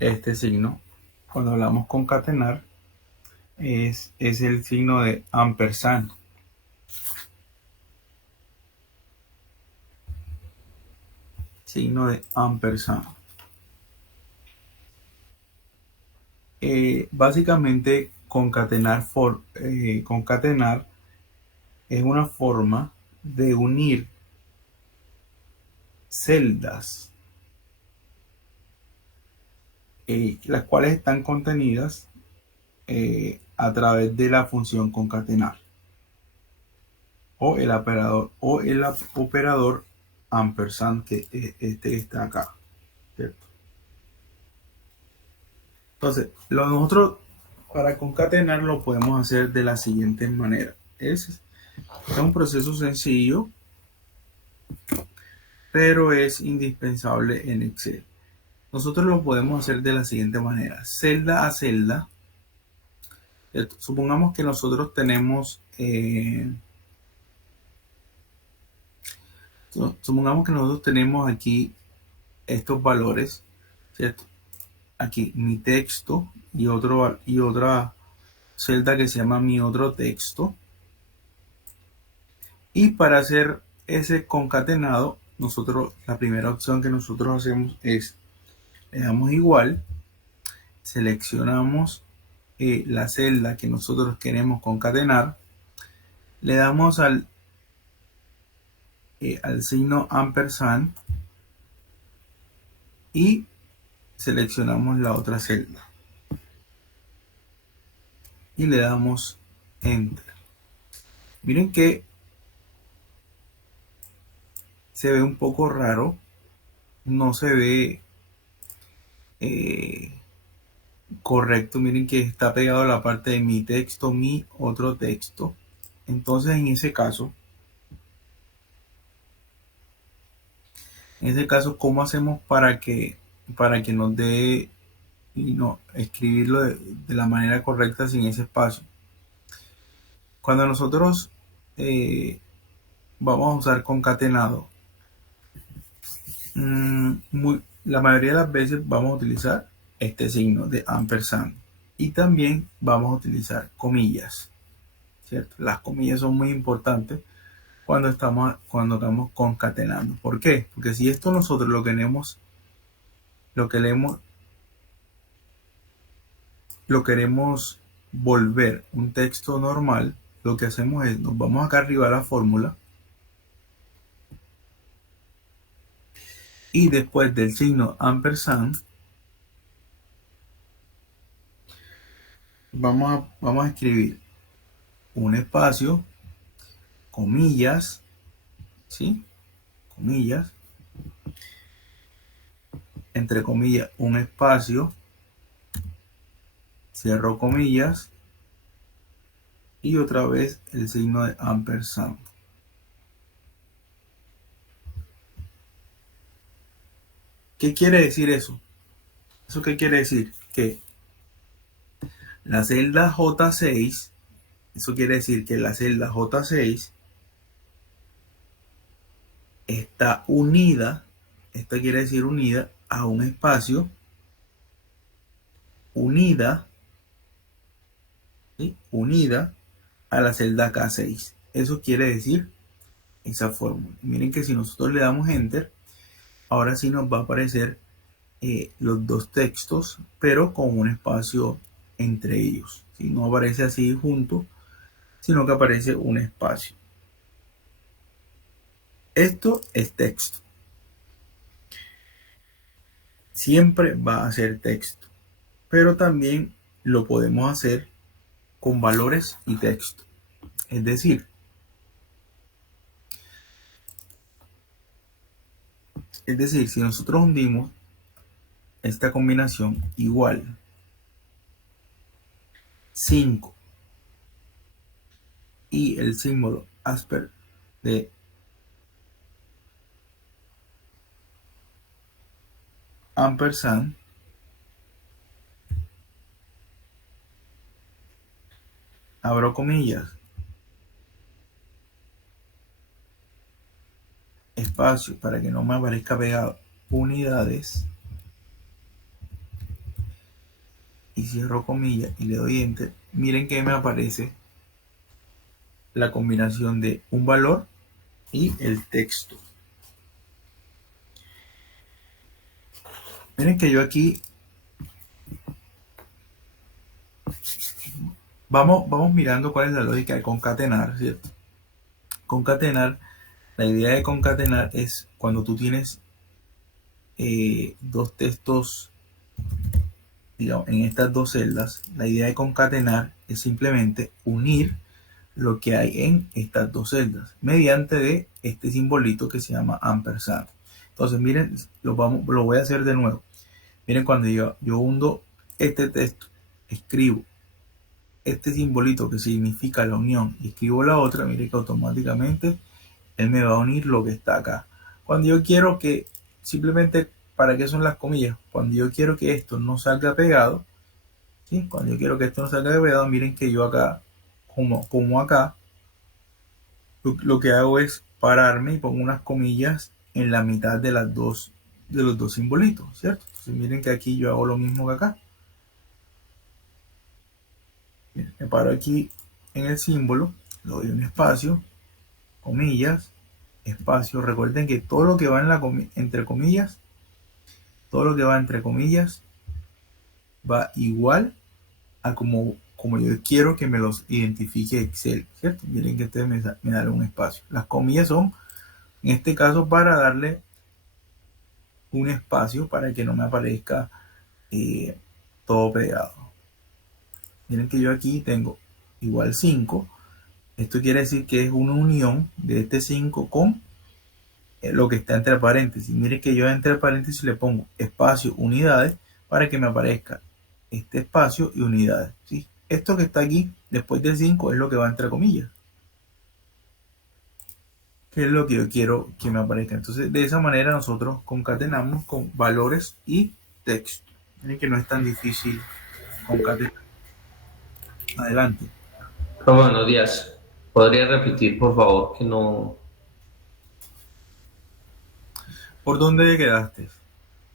este signo, cuando hablamos concatenar, es el signo de ampersand. Signo de ampersand. Básicamente, concatenar es una forma de unir celdas, las cuales están contenidas a través de la función concatenar o el operador ampersand, que este está acá, ¿cierto? Entonces, nosotros para concatenar lo podemos hacer de la siguiente manera. Es un proceso sencillo, pero es indispensable en Excel. Nosotros lo podemos hacer de la siguiente manera: celda a celda. Supongamos que nosotros tenemos aquí estos valores, ¿cierto? Aquí mi texto y otra celda que se llama mi otro texto. Y para hacer ese concatenado, la primera opción que nosotros hacemos es, le damos igual, seleccionamos la celda que nosotros queremos concatenar, le damos al signo ampersand y seleccionamos la otra celda y le damos enter. Miren que se ve un poco raro, no se ve correcto. Miren que está pegado a la parte de mi texto, mi otro texto. Entonces en ese caso, ¿cómo hacemos para que nos dé y no escribirlo de la manera correcta sin ese espacio? Cuando nosotros vamos a usar concatenado, la mayoría de las veces vamos a utilizar este signo de ampersand y también vamos a utilizar comillas, ¿cierto? Las comillas son muy importantes cuando estamos concatenando. ¿Por qué? Porque si esto nosotros lo queremos volver un texto normal, lo que hacemos es, nos vamos acá arriba a la fórmula y después del signo ampersand vamos a escribir un espacio, comillas, ¿sí? Comillas, entre comillas, un espacio, cierro comillas y otra vez el signo de ampersand. ¿Qué quiere decir eso? ¿Eso qué quiere decir? Que la celda J6, eso quiere decir que la celda J6 está unida, esta quiere decir unida a un espacio, unida, ¿sí? Unida a la celda K6. Eso quiere decir esa fórmula. Miren que si nosotros le damos enter, ahora sí nos va a aparecer los dos textos, pero con un espacio entre ellos. ¿Sí? No aparece así junto, sino que aparece un espacio. Esto es texto. Siempre va a ser texto, pero también lo podemos hacer con valores y texto. Es decir, si nosotros hundimos esta combinación igual 5 y el símbolo asper de ampersand, abro comillas, espacio para que no me aparezca pegado, unidades, y cierro comillas y le doy enter, miren que me aparece la combinación de un valor y el texto. Miren que yo aquí vamos mirando cuál es la lógica de concatenar, ¿cierto? Concatenar, la idea de concatenar es cuando tú tienes dos textos, digamos, en estas dos celdas. La idea de concatenar es simplemente unir lo que hay en estas dos celdas mediante de este simbolito que se llama ampersand. Entonces miren, lo voy a hacer de nuevo. Miren, cuando yo hundo este texto, escribo este simbolito que significa la unión y escribo la otra, miren que automáticamente él me va a unir lo que está acá. Cuando yo quiero que, simplemente, ¿para qué son las comillas? Cuando yo quiero que esto no salga pegado, ¿sí? Cuando yo quiero que esto no salga pegado, miren que yo acá, como acá, lo que hago es pararme y pongo unas comillas en la mitad de los dos simbolitos, ¿cierto? Entonces miren que aquí yo hago lo mismo que acá. Miren, me paro aquí en el símbolo, le doy un espacio, comillas, espacio. Recuerden que todo lo que va entre comillas, todo lo que va entre comillas va igual a como yo quiero que me los identifique Excel, ¿cierto? Miren que ustedes me dan un espacio. Las comillas son, en este caso, para darle un espacio para que no me aparezca todo pegado. Miren que yo aquí tengo igual 5. Esto quiere decir que es una unión de este 5 con lo que está entre paréntesis. Miren que yo entre paréntesis le pongo espacio, unidades, para que me aparezca este espacio y unidades, ¿sí? Esto que está aquí después del 5 es lo que va entre comillas, que es lo que yo quiero que me aparezca. Entonces, de esa manera nosotros concatenamos con valores y texto. Miren que no es tan difícil concatenar. Adelante. Buenos días. ¿Podría repetir, por favor, que no... ¿Por dónde quedaste?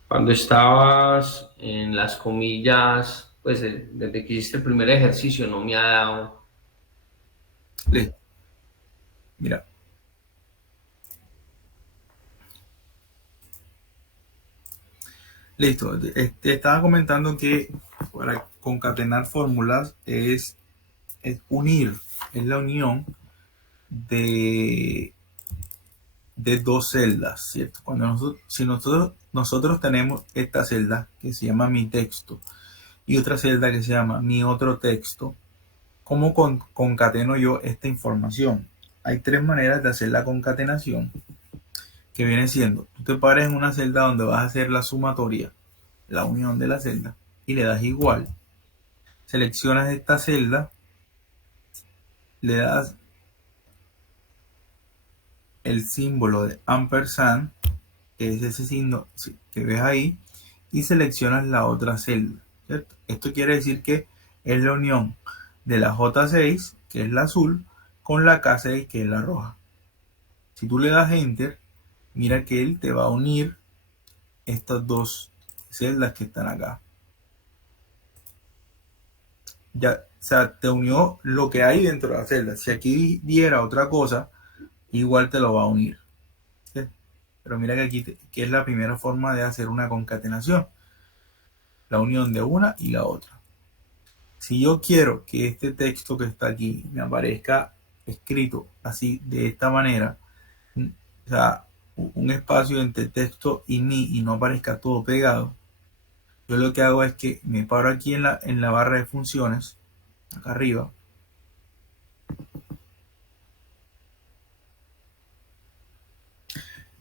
Cuando estabas en las comillas, pues desde que hiciste el primer ejercicio no me ha dado... Listo. Mira. Listo. Estaba comentando que para concatenar fórmulas es unir, es la unión de, de dos celdas, ¿cierto? Si nosotros tenemos esta celda que se llama mi texto y otra celda que se llama mi otro texto, ¿cómo concateno yo esta información? Hay tres maneras de hacer la concatenación, que viene siendo, tú te pares en una celda donde vas a hacer la sumatoria, la unión de la celda, y le das igual, seleccionas esta celda, le das el símbolo de ampersand, que es ese signo que ves ahí, y seleccionas la otra celda, ¿cierto? Esto quiere decir que es la unión de la J6, que es la azul, con la K6, que es la roja. Si tú le das enter, mira que él te va a unir estas dos celdas que están acá. Ya, o sea, te unió lo que hay dentro de la celda. Si aquí diera otra cosa, igual te lo va a unir. ¿Sí? Pero mira que aquí que es la primera forma de hacer una concatenación. La unión de una y la otra. Si yo quiero que este texto que está aquí me aparezca escrito así, de esta manera, o sea, un espacio entre texto y mi y no aparezca todo pegado, yo lo que hago es que me paro aquí en la barra de funciones, acá arriba,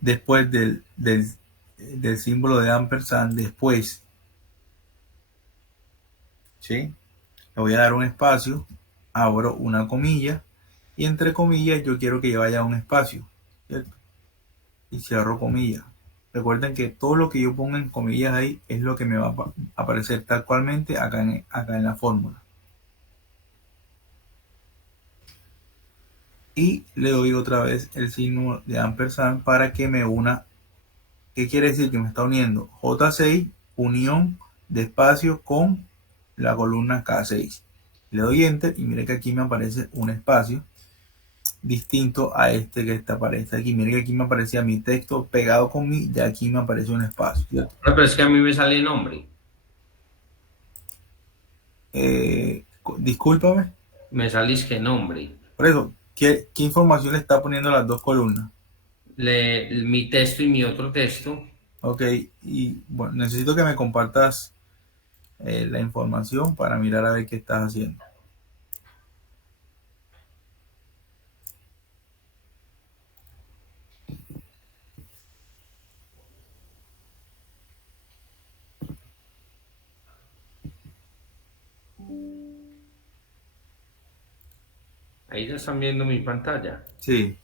después del símbolo de ampersand, después, ¿sí? Le voy a dar un espacio, abro una comilla y entre comillas yo quiero que vaya a un espacio, ¿cierto? Y cierro comillas. Recuerden que todo lo que yo ponga en comillas ahí es lo que me va a aparecer tal cualmente acá en la fórmula. Y le doy otra vez el signo de ampersand para que me una. ¿Qué quiere decir? Que me está uniendo J6, unión de espacio con la columna K6. Le doy enter y mire que aquí me aparece un espacio distinto a este que aparece aquí. Mire que aquí me aparecía mi texto pegado con mi, y aquí me aparece un espacio, ¿cierto? Pero es que a mí me sale nombre. Discúlpame. Me salís que nombre. Por eso, ¿qué información le está poniendo las dos columnas? Mi texto y mi otro texto. Ok, y bueno, necesito que me compartas la información para mirar a ver qué estás haciendo. Ahí ya están viendo mi pantalla. Sí,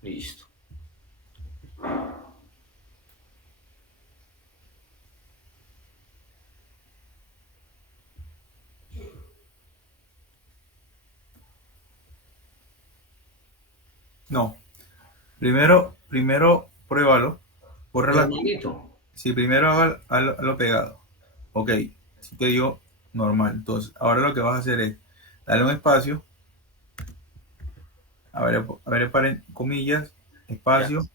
Listo. no. Primero pruébalo. Borra la. Normalito. Si primero haga lo pegado. Ok, si te dio normal. Entonces, ahora lo que vas a hacer es darle un espacio, comillas, Ya. espacio,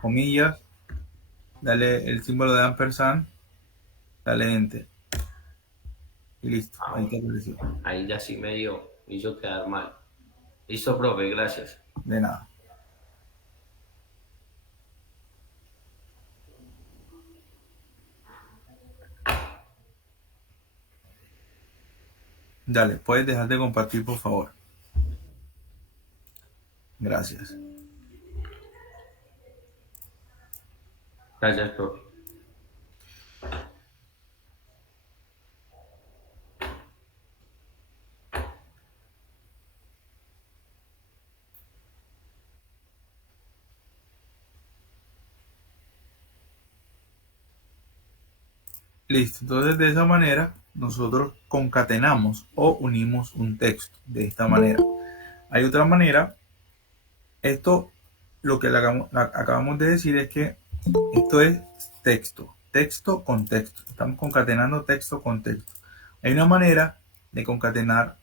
comillas, dale el símbolo de ampersand, dale enter y listo. Ah, Ahí bueno. te apareció. Ahí ya sí me hizo quedar mal. Listo, profe, gracias. De nada. Dale, puedes dejar de compartir, por favor. Gracias. Gracias, profe. Listo. Entonces, de esa manera, nosotros concatenamos o unimos un texto. De esta manera. Hay otra manera. Esto, lo que acabamos de decir es que esto es texto, texto con texto. Estamos concatenando texto con texto. Hay una manera de concatenar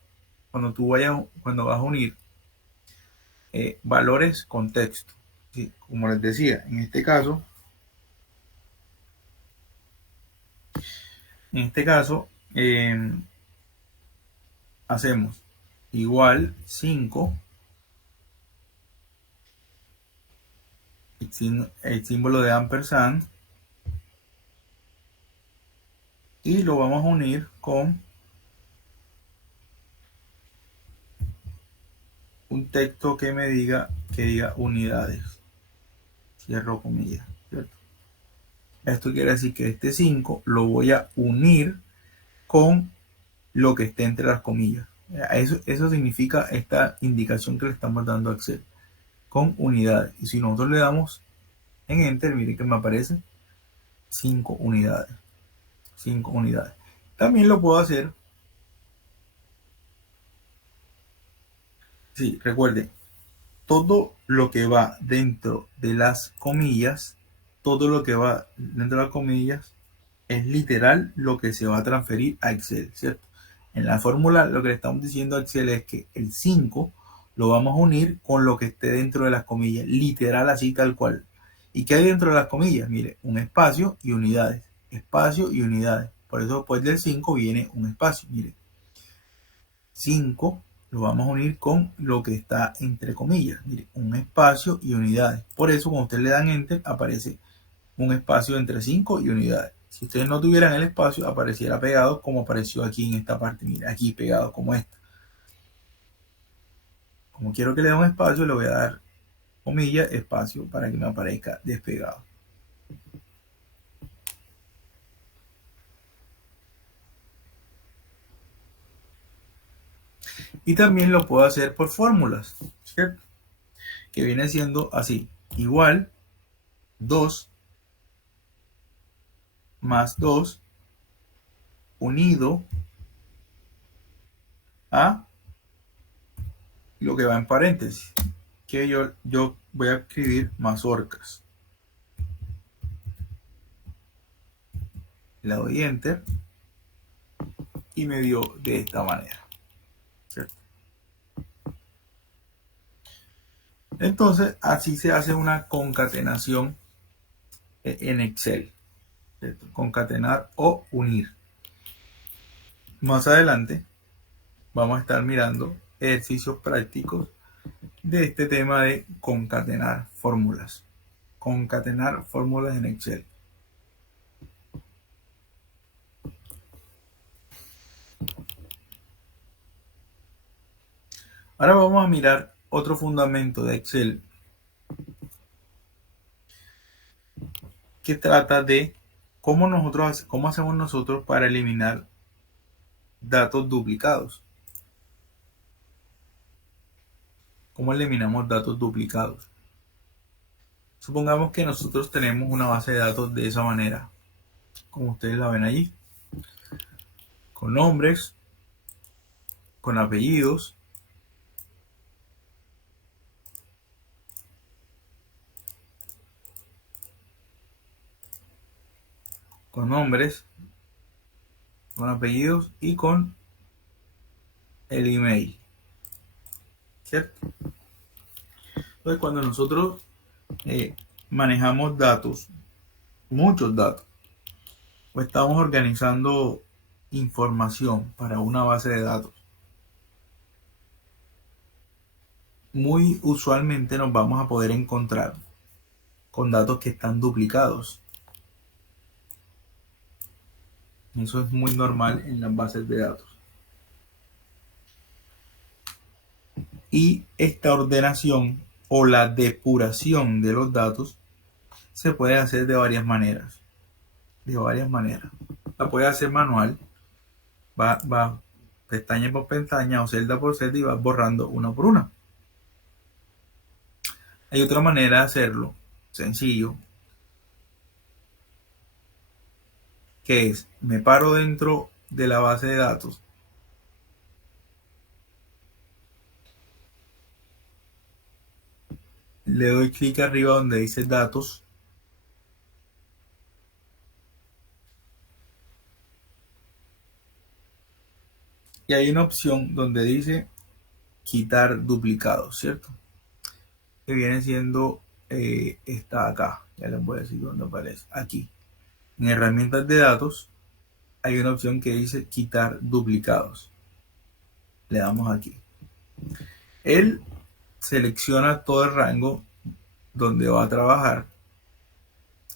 cuando vas a unir valores con texto. ¿Sí? Como les decía, en este caso hacemos igual 5, el símbolo de ampersand, y lo vamos a unir con un texto que diga unidades. Cierro comillas, ¿cierto? Esto quiere decir que este 5 lo voy a unir con lo que esté entre las comillas. Eso significa esta indicación que le estamos dando a Excel, con unidades. Y si nosotros le damos en Enter, miren que me aparece 5 unidades. 5 unidades. También lo puedo hacer. Sí, recuerden, todo lo que va dentro de las comillas, todo lo que va dentro de las comillas es literal lo que se va a transferir a Excel, ¿cierto? En la fórmula lo que le estamos diciendo a Excel es que el 5 lo vamos a unir con lo que esté dentro de las comillas, literal así tal cual. ¿Y qué hay dentro de las comillas? Mire, un espacio y unidades, espacio y unidades. Por eso después del 5 viene un espacio, mire. 5 lo vamos a unir con lo que está entre comillas, mire, un espacio y unidades. Por eso cuando ustedes le dan enter aparece un espacio entre 5 y unidades. Si ustedes no tuvieran el espacio, apareciera pegado como apareció aquí en esta parte. Mira, aquí pegado como esta. Como quiero que le dé un espacio, le voy a dar comilla, espacio, para que me aparezca despegado. Y también lo puedo hacer por fórmulas, ¿cierto? Que viene siendo así. Igual 2 más 2 unido a lo que va en paréntesis. Que yo voy a escribir mazorcas. Le doy enter y me dio de esta manera, ¿cierto? Entonces, así se hace una concatenación en Excel, ¿cierto? Concatenar o unir. Más adelante vamos a estar mirando ejercicios prácticos de este tema de concatenar fórmulas. Concatenar fórmulas en Excel. Ahora vamos a mirar otro fundamento de Excel que trata de cómo hacemos nosotros para eliminar datos duplicados. ¿Cómo eliminamos datos duplicados? Supongamos que nosotros tenemos una base de datos de esa manera, como ustedes la ven allí, con nombres, con apellidos, con nombres, con apellidos y con el email, ¿cierto? Entonces, cuando nosotros manejamos datos, muchos datos, o estamos organizando información para una base de datos, muy usualmente nos vamos a poder encontrar con datos que están duplicados. Eso es muy normal en las bases de datos. Y esta ordenación o la depuración de los datos se puede hacer de varias maneras. La puede hacer manual. Va pestaña por pestaña o celda por celda y va borrando una por una. Hay otra manera de hacerlo, sencillo, que es, me paro dentro de la base de datos, le doy clic arriba donde dice datos, y hay una opción donde dice quitar duplicados, ¿cierto? Que viene siendo esta acá, ya les voy a decir dónde aparece, aquí. En herramientas de datos hay una opción que dice quitar duplicados. Le damos aquí. Él selecciona todo el rango donde va a trabajar.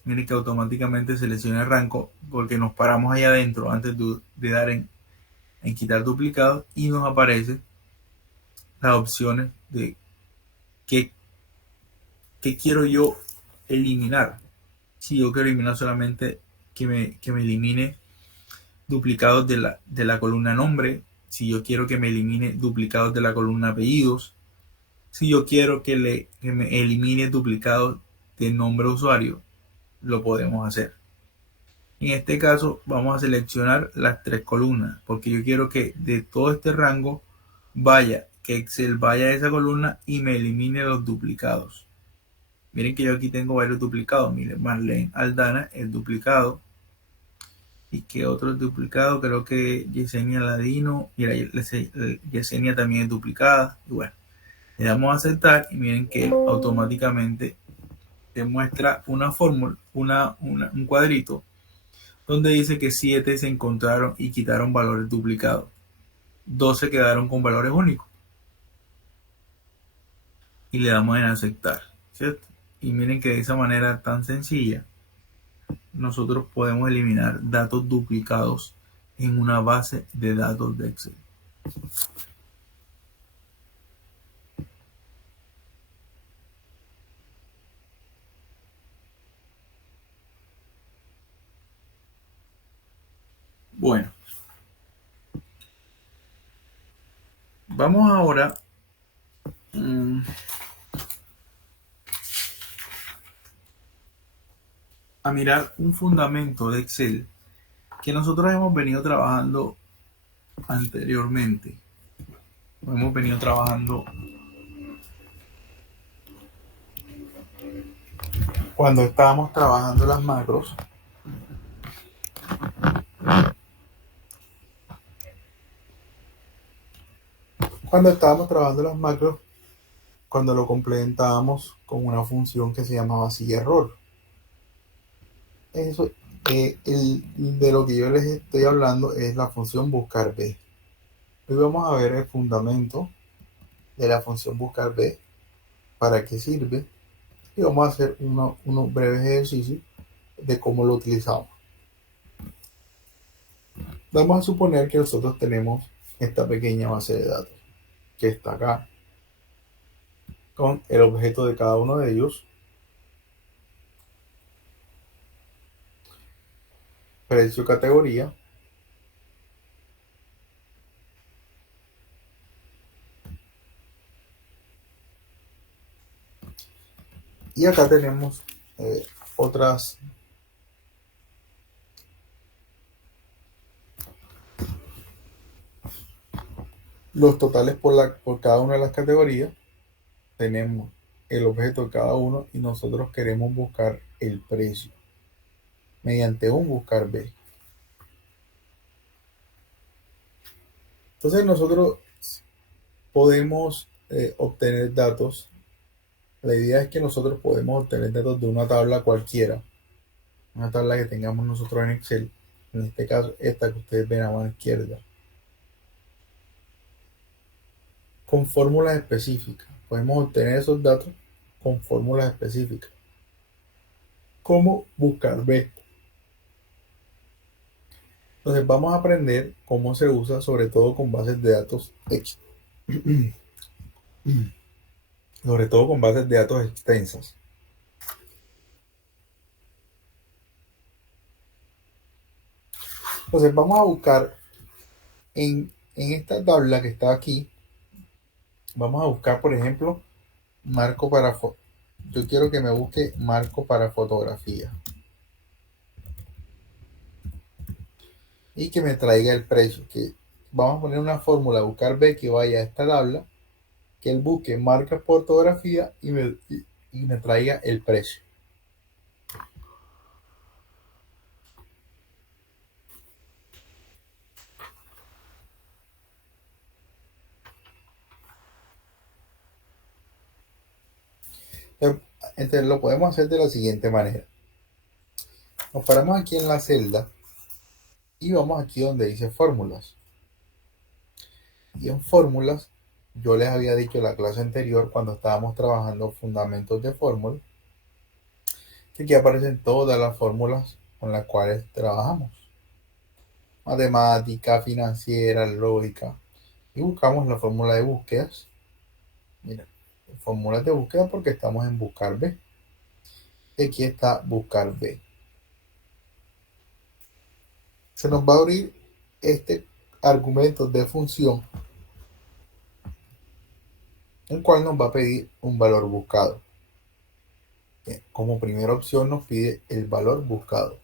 Miren que automáticamente selecciona el rango porque nos paramos ahí adentro antes de dar en quitar duplicados y nos aparece las opciones de qué quiero yo eliminar. Si yo quiero eliminar solamente que me elimine duplicados de la columna nombre, si yo quiero que me elimine duplicados de la columna apellidos, si yo quiero que me elimine duplicados de nombre de usuario, lo podemos hacer. En este caso vamos a seleccionar las tres columnas porque yo quiero que de todo este rango que Excel vaya a esa columna y me elimine los duplicados. Miren que yo aquí tengo varios duplicados. Miren, Marlene Aldana es duplicado. ¿Y qué otro es duplicado? Creo que Yesenia Ladino. Mira, Yesenia también es duplicada. Y bueno, le damos a aceptar y miren que automáticamente te muestra una fórmula, un cuadrito donde dice que 7 se encontraron y quitaron valores duplicados. 12 quedaron con valores únicos. Y le damos en aceptar, ¿cierto? Y miren que de esa manera tan sencilla nosotros podemos eliminar datos duplicados en una base de datos de Excel. Bueno, vamos ahora a mirar un fundamento de Excel que nosotros hemos venido trabajando anteriormente. Hemos venido trabajando cuando estábamos trabajando las macros. Cuando estábamos trabajando las macros, cuando lo complementábamos con una función que se llamaba si error. Eso, de lo que yo les estoy hablando es la función buscar b. Hoy vamos a ver el fundamento de la función buscar b, para qué sirve, y vamos a hacer unos breves ejercicios de cómo lo utilizamos. Vamos a suponer que nosotros tenemos esta pequeña base de datos que está acá con el objeto de cada uno de ellos, precio, categoría, y acá tenemos otras los totales por cada una de las categorías. Tenemos el objeto de cada uno y nosotros queremos buscar el precio mediante un buscar B. Entonces nosotros podemos obtener datos. La idea es que nosotros podemos obtener datos de una tabla cualquiera, una tabla que tengamos nosotros en Excel, en este caso esta que ustedes ven a mano izquierda, con fórmulas específicas. Podemos obtener esos datos con fórmulas específicas, como buscar B. Entonces vamos a aprender cómo se usa, sobre todo con bases de datos sobre todo con bases de datos extensas. Entonces vamos a buscar en esta tabla que está aquí, vamos a buscar, por ejemplo, marco para yo quiero que me busque marco para fotografía y que me traiga el precio. Que vamos a poner una fórmula, buscar B, que vaya a esta tabla, que él busque marcas por fotografía y me traiga el precio. Entonces lo podemos hacer de la siguiente manera. Nos paramos aquí en la celda y vamos aquí donde dice fórmulas. Y en fórmulas, yo les había dicho en la clase anterior, cuando estábamos trabajando fundamentos de fórmulas, que aquí aparecen todas las fórmulas con las cuales trabajamos. Matemática, financiera, lógica. Y buscamos la fórmula de búsquedas. Mira, fórmulas de búsqueda porque estamos en buscar B. Y aquí está buscar B. Se nos va a abrir este argumento de función, el cual nos va a pedir un valor buscado. Como primera opción nos pide el valor buscado.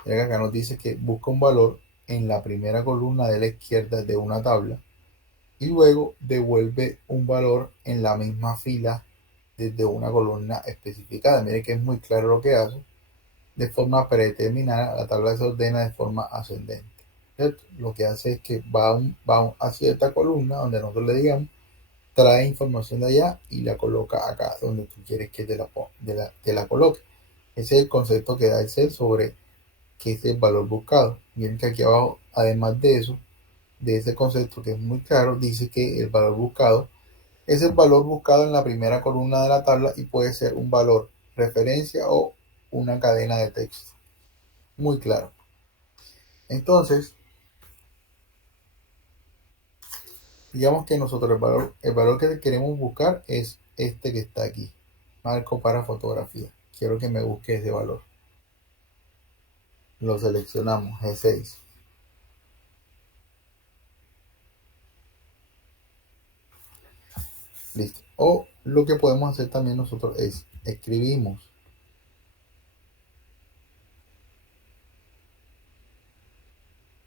Acá nos dice que busca un valor en la primera columna de la izquierda de una tabla y luego devuelve un valor en la misma fila desde una columna especificada. Mire que es muy claro lo que hace. De forma predeterminada, la tabla se ordena de forma ascendente. ¿Cierto? Lo que hace es que va hacia esta columna donde nosotros le digamos, trae información de allá y la coloca acá donde tú quieres que te la coloque. Ese es el concepto que da Excel sobre qué es el valor buscado. Miren que aquí abajo, además de eso, de ese concepto que es muy claro, dice que el valor buscado es el valor buscado en la primera columna de la tabla y puede ser un valor referencia o una cadena de texto. Muy claro. Entonces, digamos que nosotros el valor que queremos buscar es este que está aquí. Marco para fotografía. Quiero que me busque ese valor. Lo seleccionamos, G6. Listo. O lo que podemos hacer también nosotros es escribimos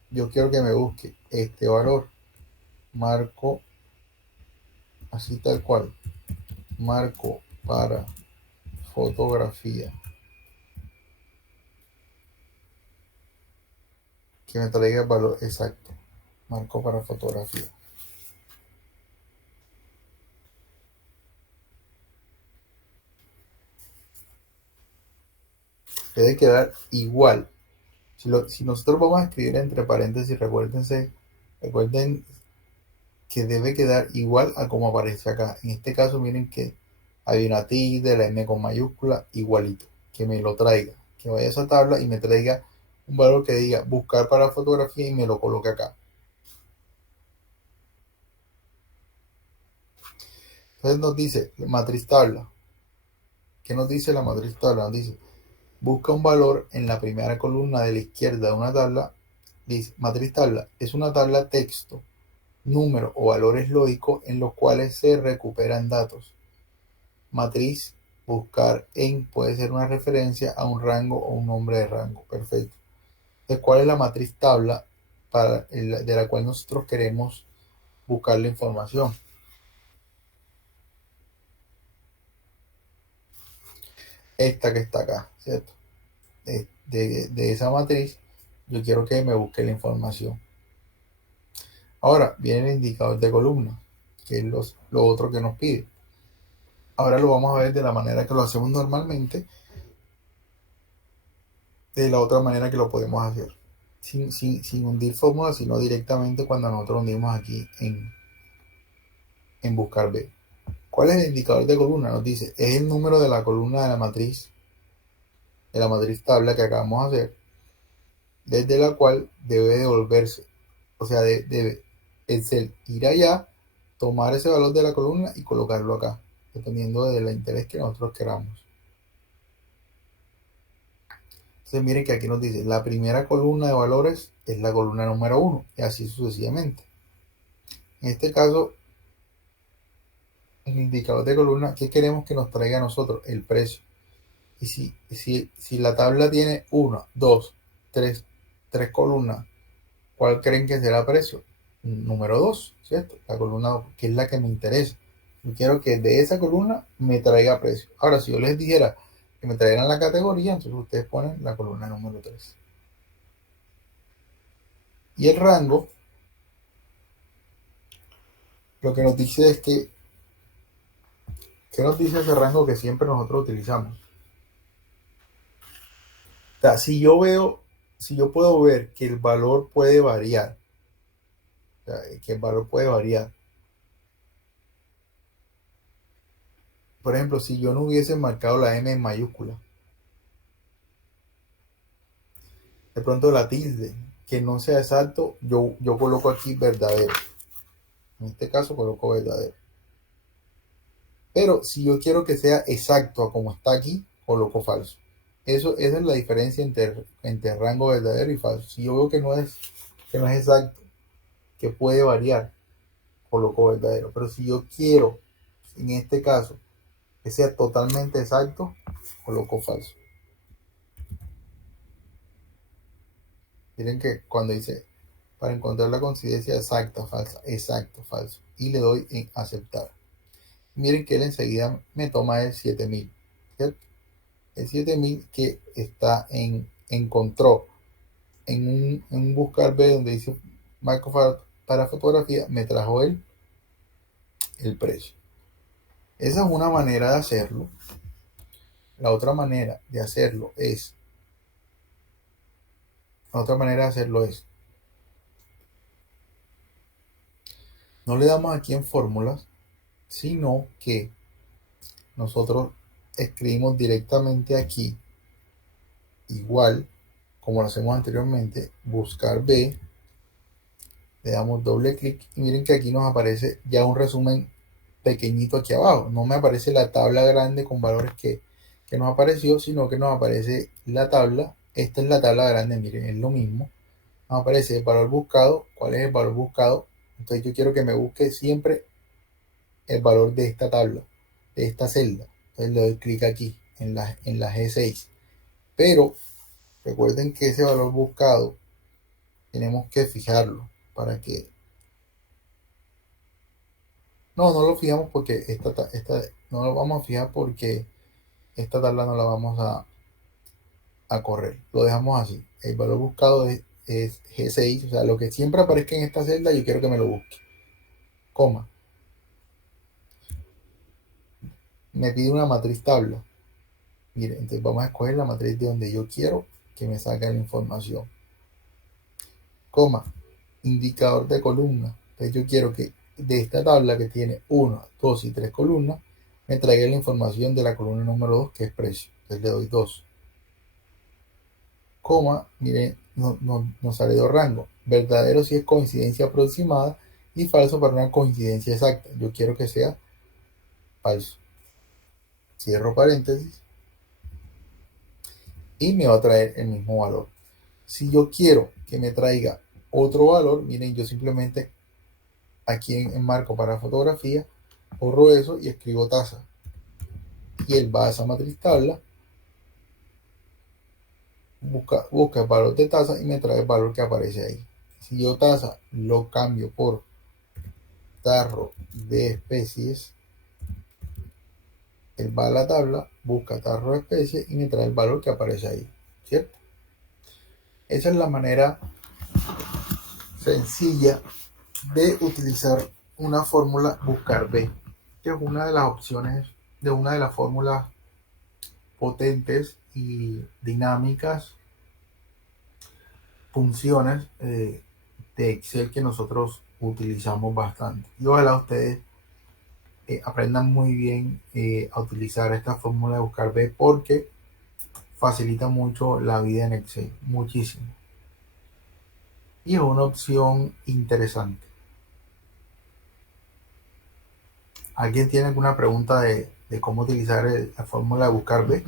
yo quiero que me busque este valor, marco, así tal cual, marco para fotografía, que me traiga el valor exacto, marco para fotografía. debe quedar igual. Si nosotros vamos a escribir entre paréntesis, recuerden que debe quedar igual a como aparece acá. En este caso, miren que hay una tilde, la M con mayúscula, igualito. Que me lo traiga, que vaya a esa tabla y me traiga un valor que diga buscar para fotografía y me lo coloque acá. Entonces nos dice matriz tabla. ¿Qué nos dice la matriz tabla? Nos dice busca un valor en la primera columna de la izquierda de una tabla. Dice matriz tabla es una tabla texto, número o valores lógicos en los cuales se recuperan datos. Matriz buscar en puede ser una referencia a un rango o un nombre de rango. Perfecto. Entonces, ¿cuál es la matriz tabla de la cual nosotros queremos buscar la información? Esta que está acá, ¿cierto? De esa matriz, yo quiero que me busque la información. Ahora viene el indicador de columna, que es lo otro que nos pide. Ahora lo vamos a ver de la manera que lo hacemos normalmente, de la otra manera que lo podemos hacer. Sin hundir fórmulas, sino directamente cuando nosotros hundimos aquí en buscar B. ¿Cuál es el indicador de columna? Nos dice, es el número de la columna de la matriz tabla que acabamos de hacer, desde la cual debe devolverse. O sea, debe Excel ir allá, tomar ese valor de la columna y colocarlo acá, dependiendo del interés que nosotros queramos. Entonces miren que aquí nos dice, la primera columna de valores es la columna número 1, y así sucesivamente. En este caso, el indicador de columna, ¿qué queremos que nos traiga a nosotros? El precio. Y si la tabla tiene 1, 2, 3 columnas, ¿cuál creen que será el precio? Número 2, ¿cierto? La columna 2, que es la que me interesa. Yo quiero que de esa columna me traiga precio. Ahora, si yo les dijera que me trajeran la categoría, entonces ustedes ponen la columna número 3. Y el rango, lo que nos dice es que, ¿qué nos dice ese rango que siempre nosotros utilizamos? O sea, si yo puedo ver que el valor puede variar, o sea, que el valor puede variar. Por ejemplo, si yo no hubiese marcado la M en mayúscula, de pronto la tilde, que no sea exacto, yo coloco aquí verdadero. En este caso coloco verdadero. Pero si yo quiero que sea exacto a como está aquí, coloco falso. Esa es la diferencia entre rango verdadero y falso. Si yo veo que no es exacto, que puede variar, coloco verdadero. Pero si yo quiero, en este caso, que sea totalmente exacto, coloco falso. Miren que cuando dice para encontrar la coincidencia exacta, falsa, exacto, falso, y le doy en aceptar. Miren que él enseguida me toma el 7000, ¿cierto? El 7000 que está encontró en un buscar B donde dice marco para fotografía, me trajo el precio. Esa es una manera de hacerlo. La otra manera de hacerlo es, no le damos aquí en fórmulas, sino que nosotros escribimos directamente aquí, igual como lo hacemos anteriormente, buscar B, le damos doble clic y miren que aquí nos aparece ya un resumen pequeñito aquí abajo. No me aparece la tabla grande con valores que nos apareció, sino que nos aparece la tabla. Esta es la tabla grande, miren, es lo mismo. Nos aparece el valor buscado. ¿Cuál es el valor buscado? Entonces yo quiero que me busque siempre el valor de esta tabla, de esta celda. Entonces le doy clic aquí en la G6. Pero recuerden que ese valor buscado tenemos que fijarlo para que no lo fijamos porque no lo vamos a fijar porque esta tabla no la vamos a correr. Lo dejamos así. El valor buscado es G6, o sea, lo que siempre aparezca en esta celda yo quiero que me lo busque. Coma. Me pide una matriz tabla. Miren, entonces vamos a escoger la matriz de donde yo quiero que me salga la información. Coma, indicador de columna. Entonces yo quiero que de esta tabla que tiene 1, 2 y 3 columnas, me traiga la información de la columna número 2, que es precio. Entonces le doy 2. Coma, miren, nos sale dos rangos. Verdadero si es coincidencia aproximada y falso para una coincidencia exacta. Yo quiero que sea falso. Cierro paréntesis y me va a traer el mismo valor. Si yo quiero que me traiga otro valor, miren, yo simplemente aquí en marco para fotografía, borro eso y escribo tasa. Y él va a esa matriz tabla, busca el valor de tasa y me trae el valor que aparece ahí. Si yo tasa lo cambio por tarro de especies, él va a la tabla, busca tarro de especies y me trae el valor que aparece ahí, ¿cierto? Esa es la manera sencilla de utilizar una fórmula buscar B, que es una de las opciones de una de las fórmulas potentes y dinámicas funciones de Excel que nosotros utilizamos bastante. Y ojalá ustedes aprendan muy bien a utilizar esta fórmula de buscar B, porque facilita mucho la vida en Excel, muchísimo. Y es una opción interesante. ¿Alguien tiene alguna pregunta de cómo utilizar la fórmula de buscar B?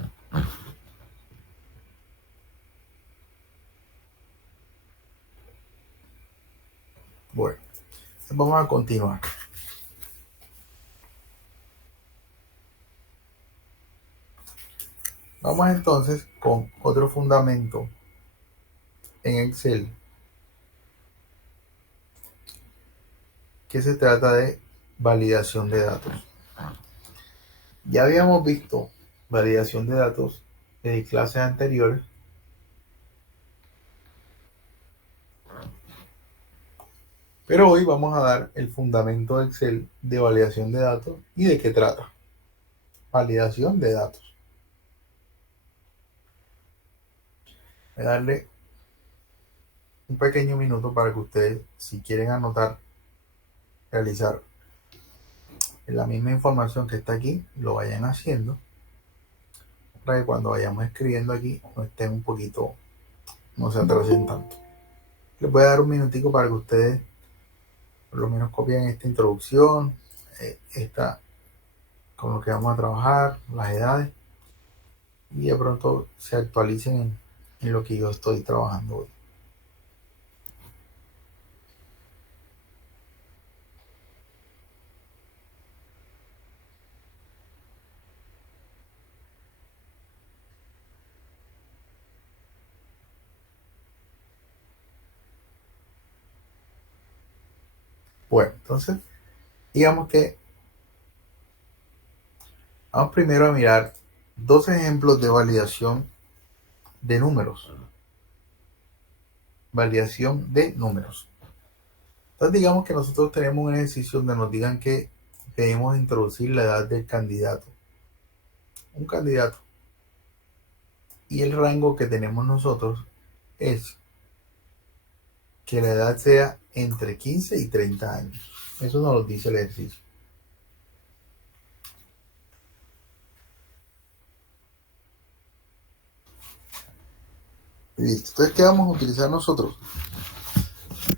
Bueno, vamos a continuar. Vamos entonces con otro fundamento en Excel, que se trata de validación de datos. Ya habíamos visto validación de datos en clases anteriores, pero hoy vamos a dar el fundamento de Excel de validación de datos y de qué trata. Validación de datos. Voy a darle un pequeño minuto para que ustedes, si quieren anotar, realizar la misma información que está aquí, lo vayan haciendo, para que cuando vayamos escribiendo aquí no estén un poquito, no se atrasen tanto. Les voy a dar un minutico para que ustedes por lo menos copien esta introducción, esta con lo que vamos a trabajar, las edades, y de pronto se actualicen en lo que yo estoy trabajando hoy. Bueno, entonces, digamos que vamos primero a mirar dos ejemplos de validación de números. Validación de números. Entonces, digamos que nosotros tenemos un ejercicio donde nos digan que debemos introducir la edad del candidato. Un candidato. Y el rango que tenemos nosotros es que la edad sea entre 15 y 30 años. Eso nos lo dice el ejercicio. Listo. Entonces, ¿qué vamos a utilizar nosotros?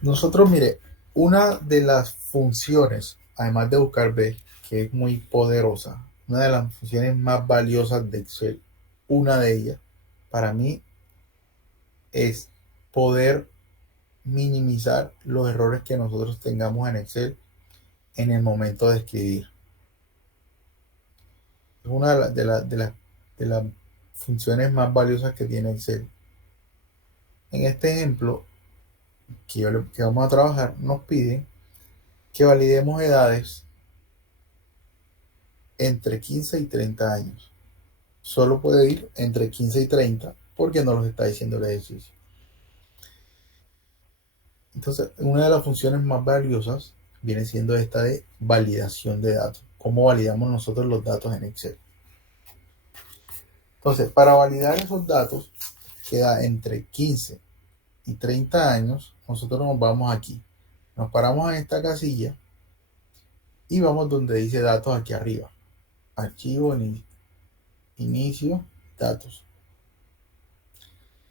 Nosotros, mire, una de las funciones, además de buscar B, que es muy poderosa, una de las funciones más valiosas de Excel, una de ellas, para mí, es poder minimizar los errores que nosotros tengamos en Excel en el momento de escribir. Es una de las funciones más valiosas que tiene Excel. En este ejemplo que vamos a trabajar, nos pide que validemos edades entre 15 y 30 años. Solo puede ir entre 15 y 30 porque nos lo está diciendo el ejercicio. Entonces, una de las funciones más valiosas viene siendo esta de validación de datos. ¿Cómo validamos nosotros los datos en Excel? Entonces, para validar esos datos, queda entre 15 y 30 años, nosotros nos vamos aquí. Nos paramos en esta casilla y vamos donde dice datos aquí arriba. Archivo, inicio, datos.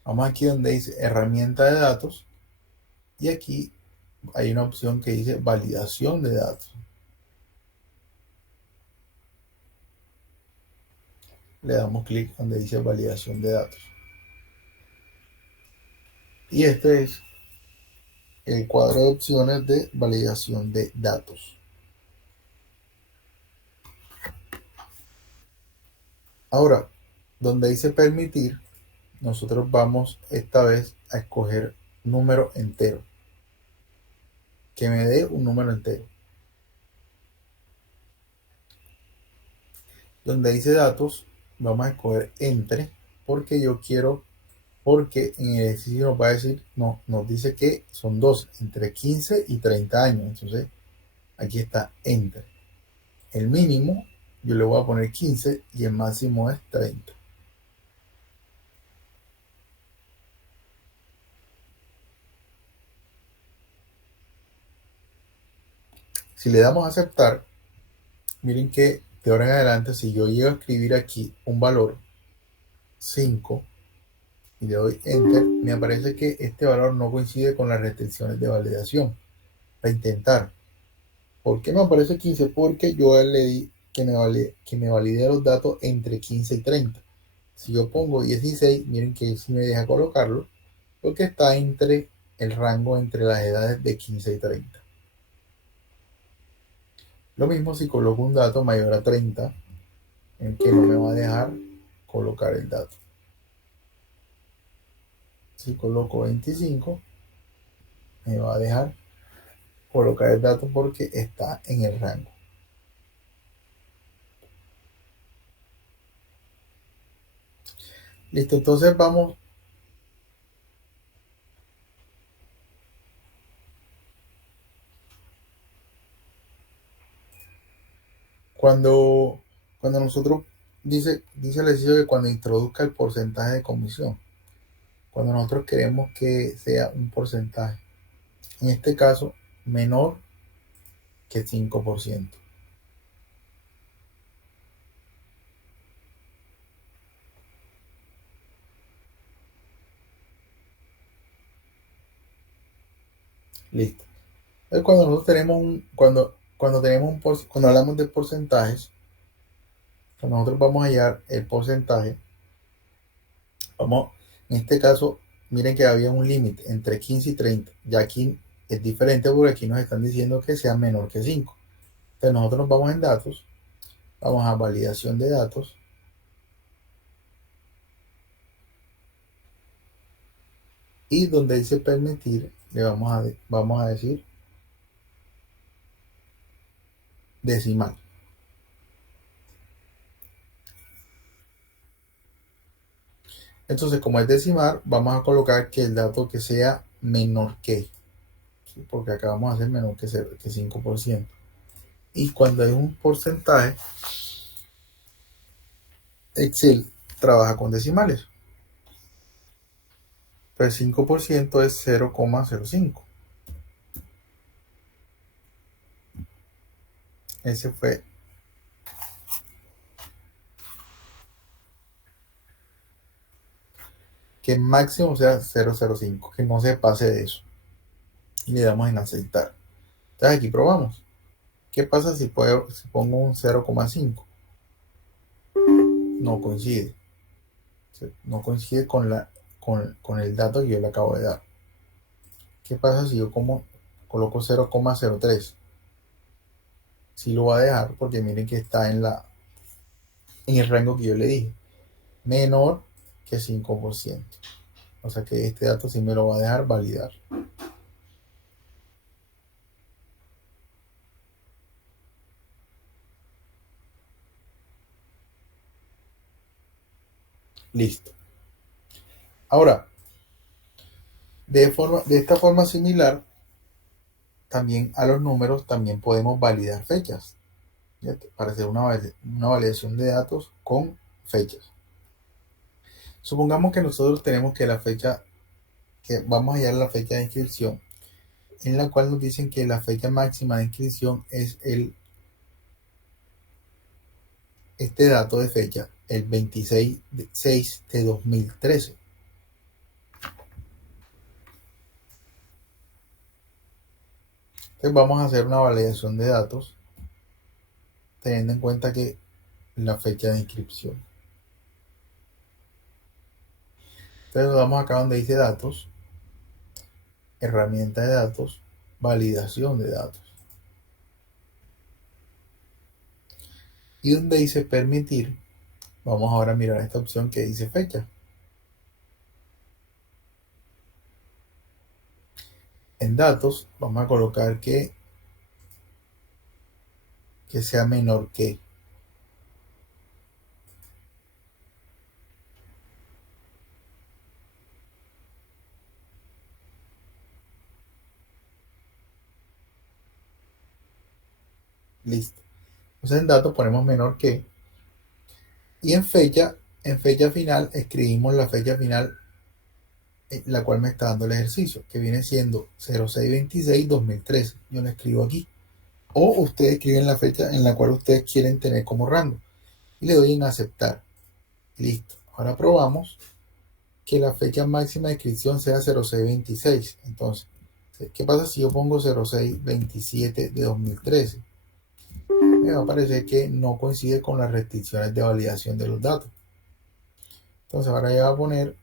Vamos aquí donde dice herramienta de datos y aquí hay una opción que dice validación de datos. Le damos clic donde dice validación de datos. Y este es el cuadro de opciones de validación de datos. Ahora, donde dice permitir, nosotros vamos esta vez a escoger número entero. Que me dé un número entero. Donde dice datos, vamos a escoger entre, porque yo quiero, porque en el ejercicio nos va a decir, no, nos dice que son dos, entre 15 y 30 años. Entonces, aquí está entre. El mínimo, yo le voy a poner 15 y el máximo es 30. Si le damos a aceptar, miren que de ahora en adelante, si yo llego a escribir aquí un valor 5 y le doy enter, me aparece que este valor no coincide con las restricciones de validación. Para intentar. ¿Por qué me aparece 15? Porque yo le di que me valide los datos entre 15 y 30. Si yo pongo 16, miren que sí me deja colocarlo, porque está entre el rango entre las edades de 15 y 30. Lo mismo si coloco un dato mayor a 30, en que no me va a dejar colocar el dato. Si coloco 25, me va a dejar colocar el dato porque está en el rango. Listo, entonces vamos. Cuando nosotros, dice el ejercicio que cuando introduzca el porcentaje de comisión, cuando nosotros queremos que sea un porcentaje, en este caso, menor que 5%. Listo. Entonces, cuando nosotros tenemos cuando hablamos de porcentajes, cuando nosotros vamos a hallar el porcentaje, en este caso, miren que había un límite entre 15 y 30. Ya aquí es diferente porque aquí nos están diciendo que sea menor que 5. Entonces nosotros nos vamos en datos, vamos a validación de datos y donde dice permitir le vamos a decir decimal. Entonces, como es decimal, vamos a colocar que el dato que sea menor que, ¿sí? Porque acá vamos a hacer menor que 5%. Y cuando hay un porcentaje, Excel trabaja con decimales. Pues 5% es 0,05. Ese fue. Que máximo sea 0,05, que no se pase de eso. Y le damos en aceptar. Entonces aquí probamos. ¿Qué pasa si pongo un 0,5? No coincide. No coincide con el dato que yo le acabo de dar. ¿Qué pasa si yo coloco 0,03? Sí lo va a dejar porque miren que está en el rango que yo le dije. Menor que 5%. O sea que este dato sí me lo va a dejar validar. Listo. Ahora, de esta forma similar, también a los números también podemos validar fechas. Para hacer una validación de datos con fechas. Supongamos que nosotros tenemos que la fecha, que vamos a hallar la fecha de inscripción, en la cual nos dicen que la fecha máxima de inscripción es este dato de fecha, el 26 de 6 de 2013. Entonces vamos a hacer una validación de datos teniendo en cuenta que la fecha de inscripción. Entonces nos vamos acá donde dice datos, herramienta de datos, validación de datos. Y donde dice permitir, vamos ahora a mirar esta opción que dice fecha. En datos vamos a colocar que sea menor que. Listo. Entonces en datos ponemos menor que. Y en fecha final escribimos la fecha final, la cual me está dando el ejercicio, que viene siendo 06/26/2013. Yo la escribo aquí. O ustedes escriben la fecha en la cual ustedes quieren tener como rango. Y le doy en aceptar. Listo. Ahora probamos que la fecha máxima de inscripción sea 06/26. Entonces, ¿qué pasa si yo pongo 06/27/2013? Me va a aparecer que no coincide con las restricciones de validación de los datos. Entonces ahora ya va a poner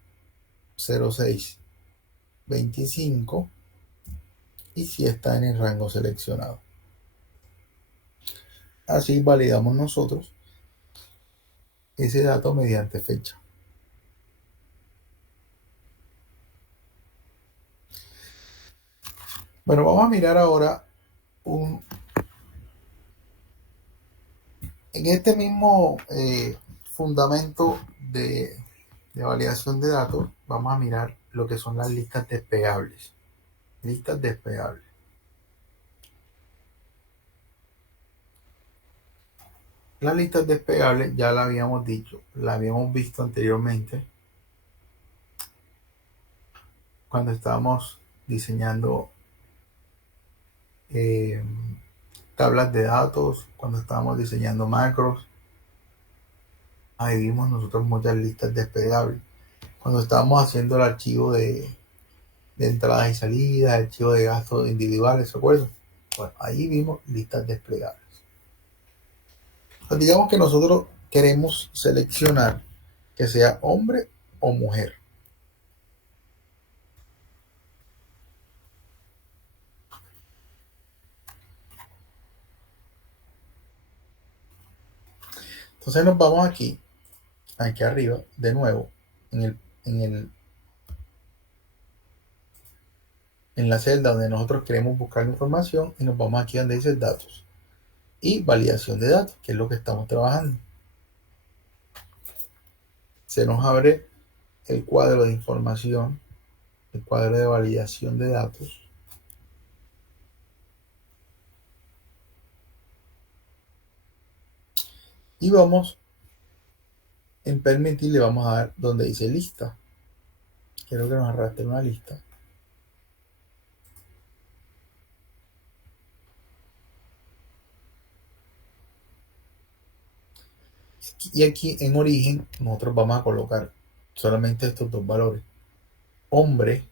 06/25 y si está en el rango seleccionado. Así validamos nosotros ese dato mediante fecha. Bueno, vamos a mirar ahora en este mismo fundamento de validación de datos, vamos a mirar lo que son las listas despegables. Listas despegables. Las listas despegables ya la habíamos dicho, la habíamos visto anteriormente cuando estábamos diseñando tablas de datos, cuando estábamos diseñando macros. Ahí vimos nosotros muchas listas despegables. Cuando estábamos haciendo el archivo de entradas y salidas, el archivo de gastos individuales, ¿se acuerdan? Bueno, ahí vimos listas desplegables. Pues digamos que nosotros queremos seleccionar que sea hombre o mujer. Entonces nos vamos aquí arriba, de nuevo, en la celda donde nosotros queremos buscar la información y nos vamos aquí donde dice datos y validación de datos, que es lo que estamos trabajando. Se nos abre el cuadro de información, el cuadro de validación de datos. Y vamos en permitir, le vamos a dar donde dice lista. Quiero que nos arrastre una lista. Y aquí en origen nosotros vamos a colocar solamente estos dos valores. Hombre,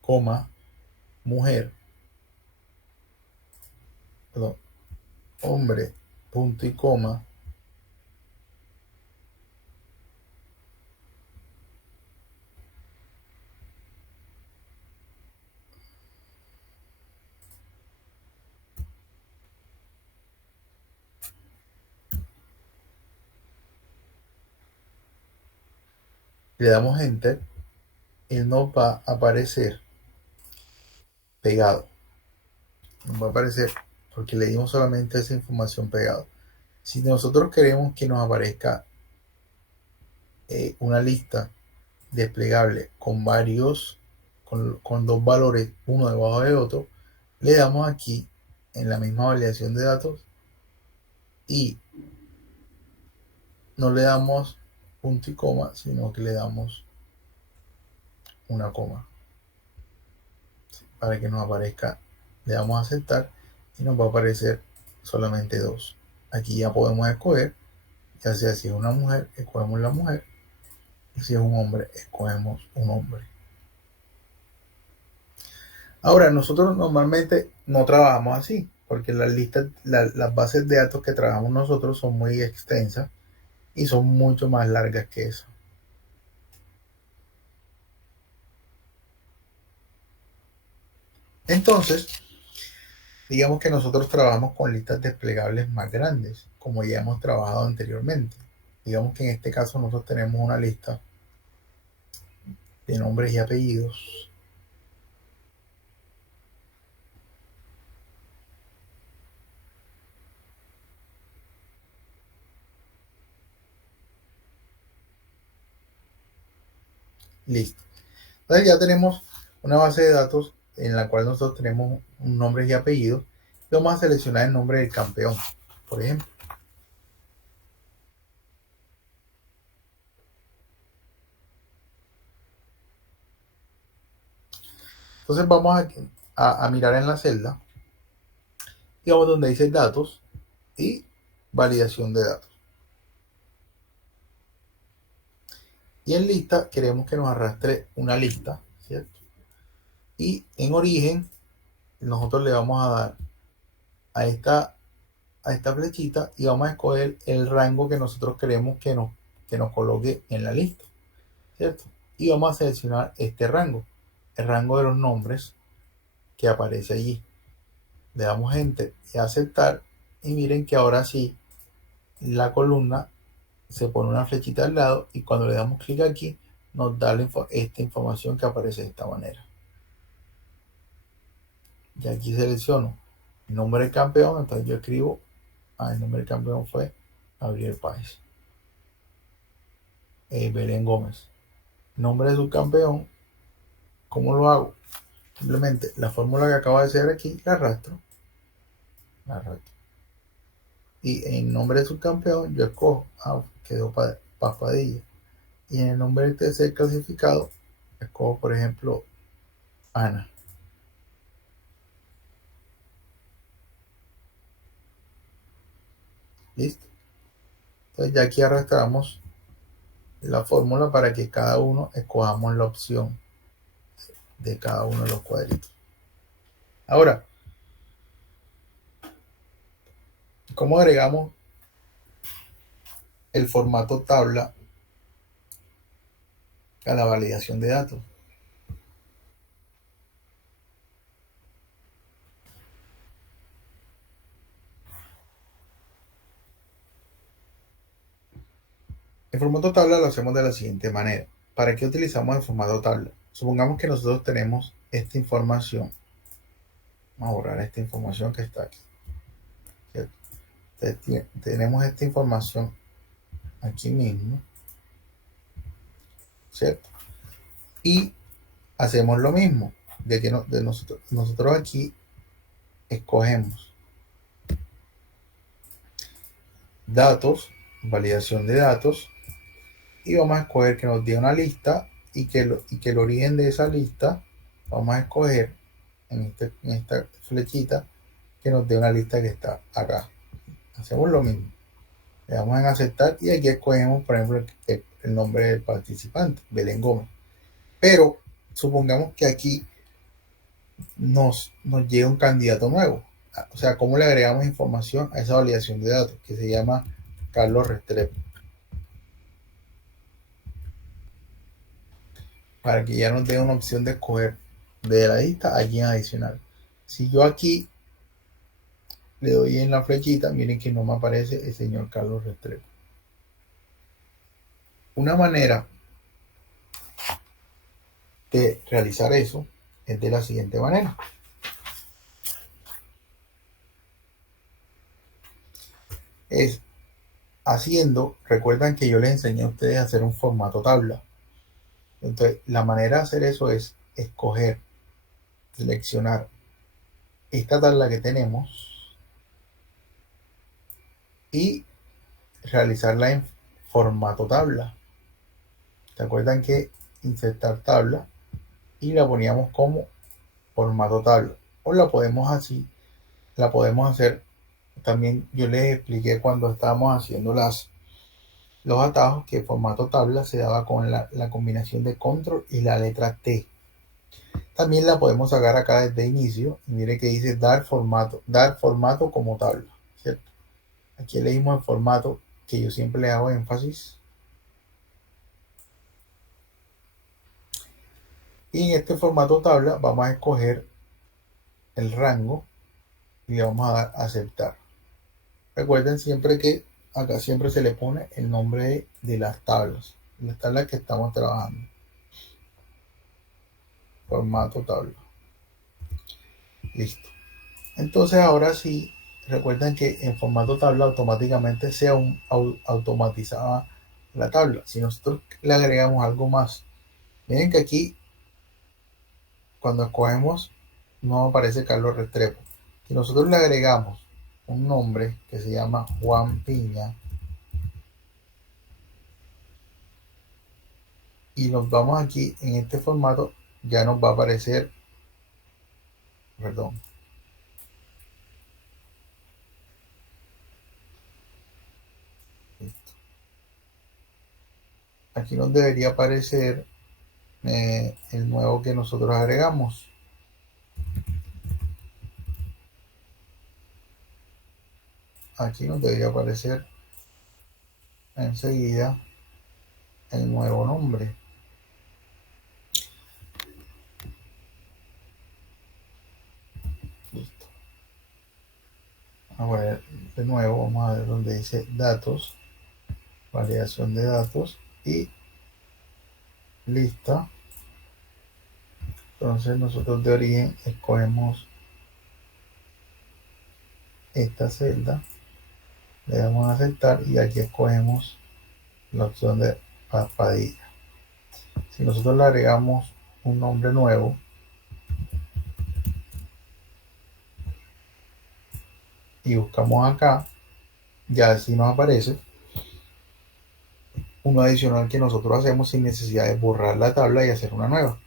coma, mujer. Perdón. Hombre, punto y coma. Le damos enter y nos va a aparecer pegado. Nos va a aparecer porque le dimos solamente esa información pegado. Si nosotros queremos que nos aparezca una lista desplegable con varios, con dos valores, uno debajo de otro, le damos aquí en la misma validación de datos y no le damos punto y coma, sino que le damos una coma para que nos aparezca. Le damos a aceptar y nos va a aparecer solamente 2. Aquí ya podemos escoger, ya sea si es una mujer, escogemos la mujer, y si es un hombre, escogemos un hombre. Ahora, nosotros normalmente no trabajamos así, porque las bases de datos que trabajamos nosotros son muy extensas y son mucho más largas que eso. Entonces, digamos que nosotros trabajamos con listas desplegables más grandes, como ya hemos trabajado anteriormente. Digamos que en este caso nosotros tenemos una lista de nombres y apellidos. Listo. Entonces ya tenemos una base de datos en la cual nosotros tenemos un nombre y apellidos. Vamos a seleccionar el nombre del campeón, por ejemplo. Entonces vamos a mirar en la celda, digamos donde dice datos y validación de datos. Y en lista queremos que nos arrastre una lista, ¿cierto? Y en origen nosotros le vamos a dar a esta flechita y vamos a escoger el rango que nosotros queremos que nos coloque en la lista, ¿cierto? Y vamos a seleccionar este rango, el rango de los nombres que aparece allí. Le damos enter y aceptar y miren que ahora sí la columna se pone una flechita al lado y cuando le damos clic aquí nos da esta información que aparece de esta manera. Y aquí selecciono el nombre del campeón, entonces yo escribo, el nombre del campeón fue Gabriel Páez. Belén Gómez. Nombre de subcampeón, ¿cómo lo hago? Simplemente la fórmula que acabo de hacer aquí, la arrastro. Y en nombre de subcampeón yo escojo, quedó Paz Padilla. Y en el nombre de ser clasificado, escojo por ejemplo Ana. Listo. Entonces ya aquí arrastramos la fórmula para que cada uno escojamos la opción de cada uno de los cuadritos. Ahora, ¿cómo agregamos el formato tabla a la validación de datos? El formato tabla lo hacemos de la siguiente manera. ¿Para qué utilizamos el formato tabla? Supongamos que nosotros tenemos esta información. Vamos a borrar esta información que está aquí. Tenemos esta información aquí mismo, ¿cierto? Y hacemos lo mismo, de que nosotros aquí escogemos datos, validación de datos, y vamos a escoger que nos dé una lista y que el origen de esa lista, vamos a escoger en esta flechita que nos dé una lista que está acá. Hacemos lo mismo. Le damos en aceptar y aquí escogemos, por ejemplo, el nombre del participante, Belén Gómez. Pero supongamos que aquí nos llega un candidato nuevo. O sea, ¿cómo le agregamos información a esa validación de datos? Que se llama Carlos Restrepo. Para que ya nos dé una opción de escoger de la lista a alguien adicional. Si yo aquí le doy en la flechita, miren que no me aparece el señor Carlos Restrepo. Una manera de realizar eso es de la siguiente manera. Es haciendo, recuerdan que yo les enseñé a ustedes a hacer un formato tabla. Entonces, la manera de hacer eso es escoger, seleccionar esta tabla que tenemos y realizarla en formato tabla. ¿Se acuerdan que insertar tabla y la poníamos como formato tabla? O la podemos así, la podemos hacer también. Yo les expliqué cuando estábamos haciendo los atajos que formato tabla se daba con la combinación de control y la letra T. También la podemos sacar acá desde inicio y mire que dice dar formato como tabla, ¿cierto? Aquí elegimos el formato que yo siempre le hago énfasis. Y en este formato tabla vamos a escoger el rango y le vamos a dar a aceptar. Recuerden siempre que acá siempre se le pone el nombre de las tablas que estamos trabajando. Formato tabla. Listo. Entonces ahora sí, recuerden que en formato tabla automáticamente se automatizaba la tabla. Si nosotros le agregamos algo más, miren que aquí cuando escogemos no aparece Carlos Restrepo. Si nosotros le agregamos un nombre que se llama Juan Piña y nos vamos aquí en este formato, ya nos va a aparecer, perdón, aquí nos debería aparecer el nuevo que nosotros agregamos. Aquí nos debería aparecer enseguida el nuevo nombre. Listo. A ver, de nuevo vamos a ver donde dice datos, validación de datos y lista. Entonces nosotros de origen escogemos esta celda, le damos a aceptar y aquí escogemos la opción de Padilla. Si nosotros le agregamos un nombre nuevo y buscamos acá, ya así nos aparece uno adicional que nosotros hacemos sin necesidad de borrar la tabla y hacer una nueva.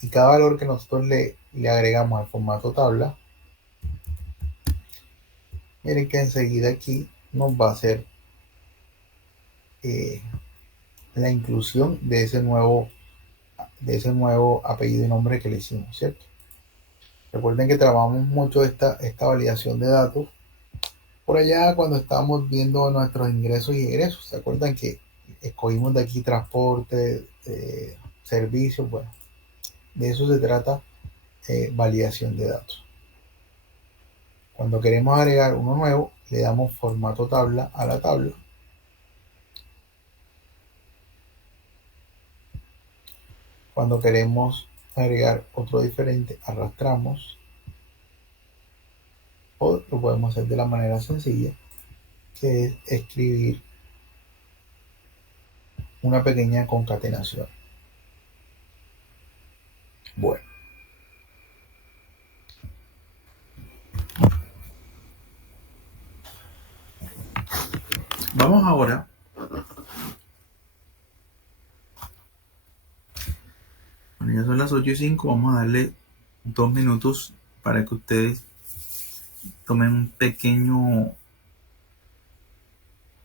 Y cada valor que nosotros le agregamos al formato tabla, miren que enseguida aquí nos va a hacer la inclusión de ese nuevo apellido y nombre que le hicimos, ¿cierto? Recuerden que trabajamos mucho esta validación de datos por allá cuando estábamos viendo nuestros ingresos y egresos. ¿Se acuerdan que escogimos de aquí transporte, servicios? Bueno, de eso se trata validación de datos. Cuando queremos agregar uno nuevo, le damos formato tabla a la tabla. Cuando queremos agregar otro diferente, arrastramos. O lo podemos hacer de la manera sencilla, que es escribir una pequeña concatenación. Bueno, vamos ahora bueno, ya son las 8:05, vamos a darle 2 minutos para que ustedes tomen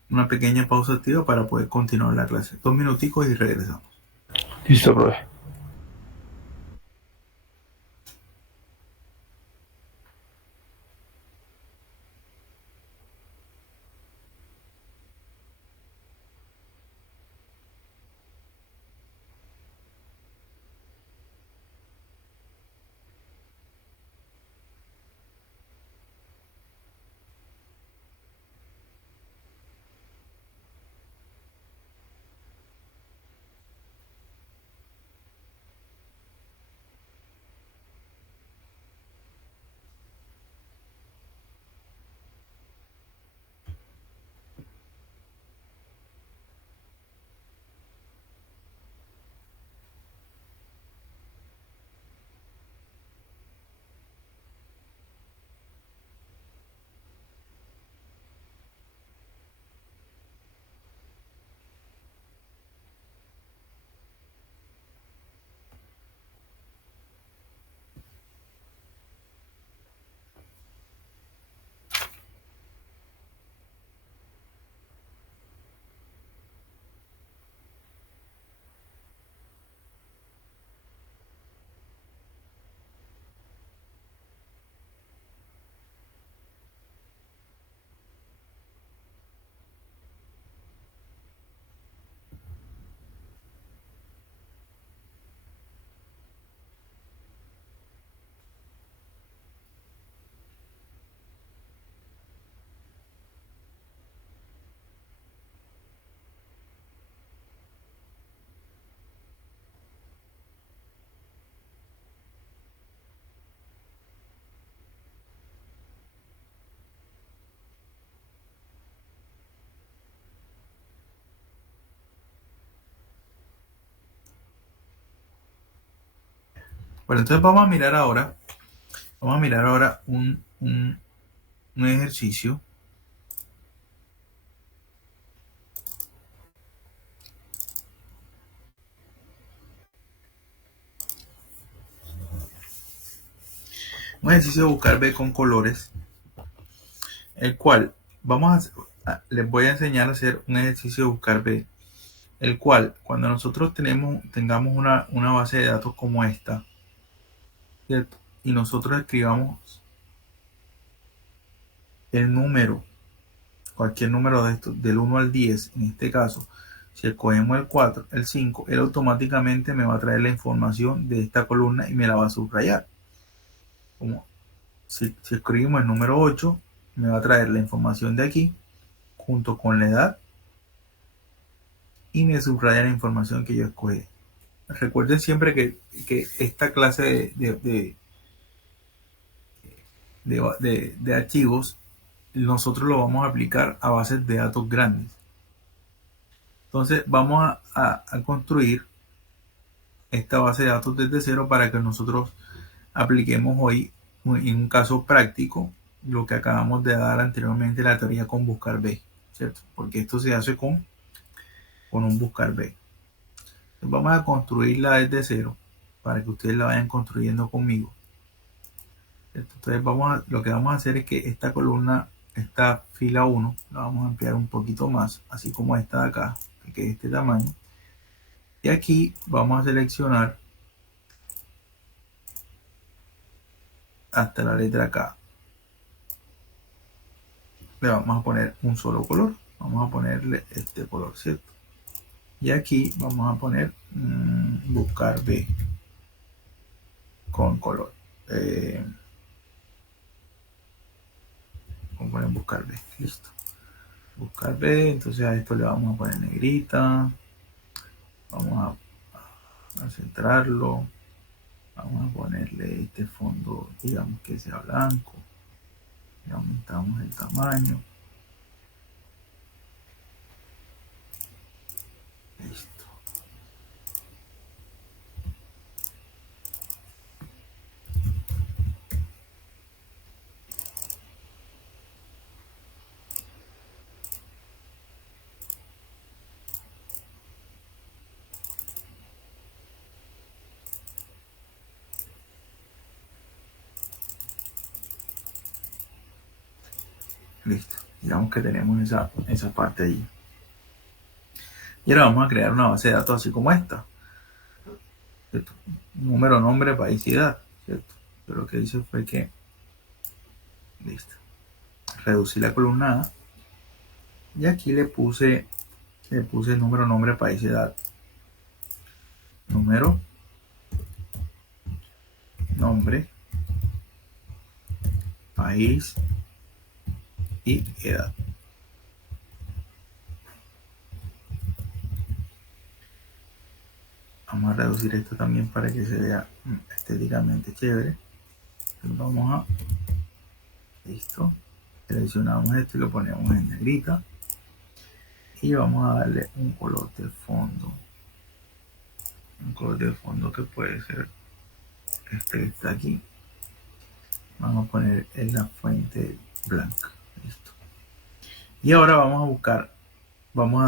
una pequeña pausa activa para poder continuar la clase. 2 minuticos y regresamos. Listo, profe. Bueno, entonces vamos a mirar ahora un ejercicio. Un ejercicio de buscar B con colores, el cual les voy a enseñar a hacer un ejercicio de buscar B, el cual cuando nosotros tengamos una base de datos como esta, ¿cierto? Y nosotros escribamos el número, cualquier número de estos, del 1 al 10, en este caso, si escogemos el 4, el 5, él automáticamente me va a traer la información de esta columna y me la va a subrayar. Como si escribimos el número 8, me va a traer la información de aquí, junto con la edad, y me subraya la información que yo escogí. Recuerden siempre que esta clase de archivos nosotros lo vamos a aplicar a bases de datos grandes. Entonces vamos a construir esta base de datos desde cero para que nosotros apliquemos hoy en un caso práctico lo que acabamos de dar anteriormente, la teoría con buscar B, ¿cierto? Porque esto se hace con un buscar B. Entonces vamos a construirla desde cero para que ustedes la vayan construyendo conmigo. Entonces lo que vamos a hacer es que esta columna, esta fila 1, la vamos a ampliar un poquito más, así como esta de acá, que es de este tamaño. Y aquí vamos a seleccionar hasta la letra K. Le vamos a poner un solo color. Vamos a ponerle este color, ¿cierto? Y aquí vamos a poner buscar B con color. Vamos a poner buscar B, listo. Buscar B, entonces a esto le vamos a poner negrita. Vamos a centrarlo. Vamos a ponerle este fondo, digamos que sea blanco. Y aumentamos el tamaño. Listo. Listo. Digamos que tenemos esa parte allí. Y ahora vamos a crear una base de datos así como esta. ¿Cierto? Número, nombre, país y edad. ¿Cierto? Yo lo que hice fue que, listo, reducí la columna A y aquí le puse número, nombre, país y edad. Número, nombre, país y edad. Vamos a reducir esto también para que se vea estéticamente chévere. Entonces vamos a, listo, seleccionamos esto y lo ponemos en negrita y vamos a darle un color de fondo. Un color de fondo que puede ser este que está aquí. Vamos a poner en la fuente blanca. Listo. Y ahora vamos a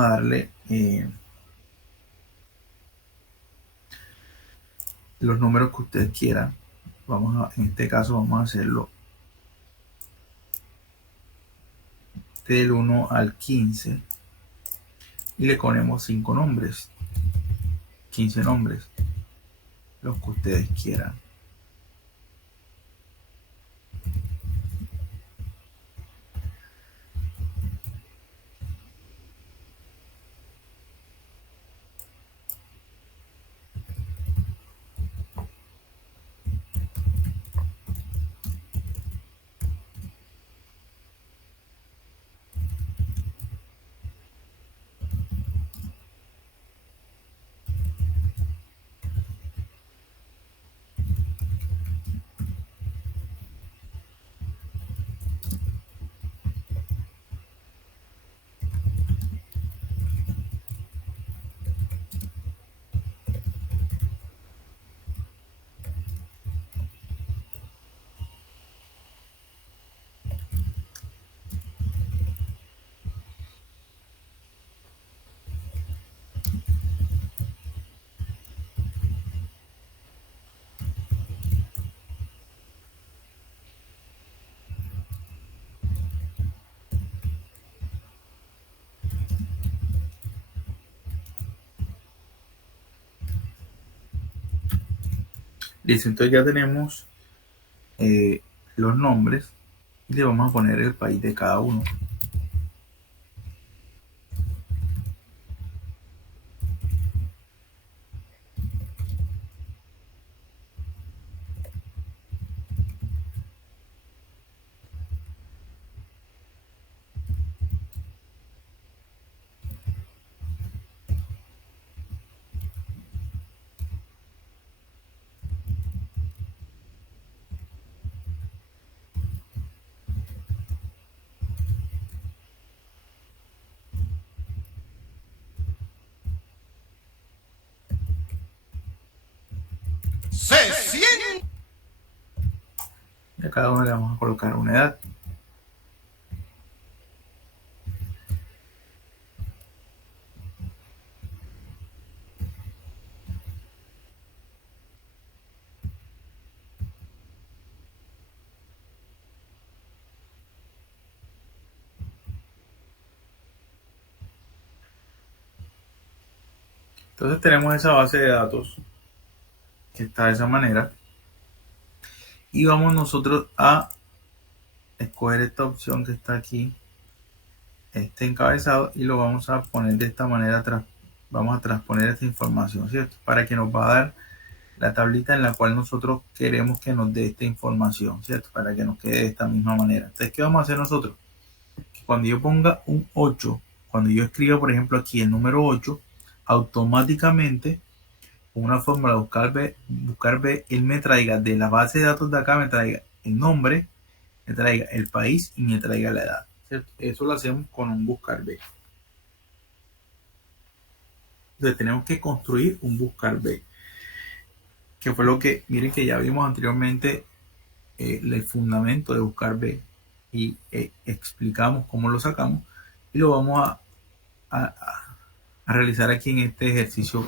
darle los números que ustedes quieran. En este caso vamos a hacerlo del 1 al 15 y le ponemos 5 nombres, 15 nombres, los que ustedes quieran. Listo, entonces ya tenemos los nombres y le vamos a poner el país de cada uno. Se siente. Y a cada uno le vamos a colocar una edad. Entonces tenemos esa base de datos que está de esa manera y vamos nosotros a escoger esta opción que está aquí, este encabezado, y lo vamos a poner de esta manera. Vamos a transponer esta información, ¿cierto? Para que nos va a dar la tablita en la cual nosotros queremos que nos dé esta información, ¿cierto? Para que nos quede de esta misma manera. Entonces, ¿qué vamos a hacer nosotros? Cuando yo ponga un 8, cuando yo escriba, por ejemplo, aquí el número 8, automáticamente con una fórmula de buscar B, él me traiga de la base de datos de acá, me traiga el nombre, me traiga el país y me traiga la edad, ¿cierto? Eso lo hacemos con un buscar B. Entonces tenemos que construir un buscar B, que fue lo que, miren que ya vimos anteriormente, el fundamento de buscar B, y explicamos cómo lo sacamos y lo vamos a realizar aquí en este ejercicio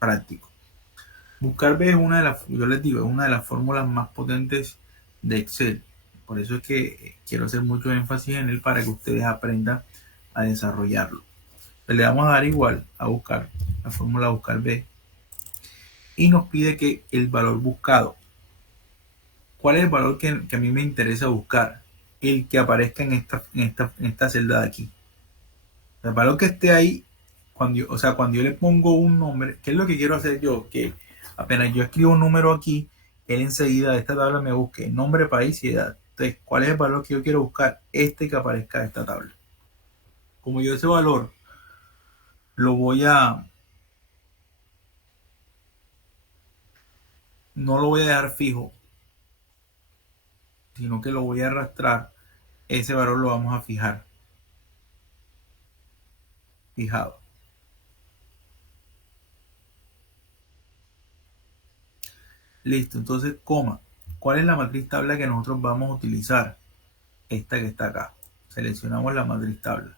práctico. Buscar B es una de las, yo les digo, es una de las fórmulas más potentes de Excel. Por eso es que quiero hacer mucho énfasis en él para que ustedes aprendan a desarrollarlo. Le vamos a dar igual a buscar, la fórmula buscar B, y nos pide que el valor buscado. ¿Cuál es el valor que a mí me interesa buscar? El que aparezca en esta celda de aquí. El valor que esté ahí, cuando yo le pongo un nombre, ¿qué es lo que quiero hacer yo? Que apenas yo escribo un número aquí, él enseguida de esta tabla me busque nombre, país y edad. Entonces, ¿cuál es el valor que yo quiero buscar? Este que aparezca en esta tabla. Como yo ese valor lo no lo voy a dejar fijo, sino que lo voy a arrastrar, ese valor lo vamos a fijado. Listo, entonces, coma. ¿Cuál es la matriz tabla que nosotros vamos a utilizar? Esta que está acá. Seleccionamos la matriz tabla.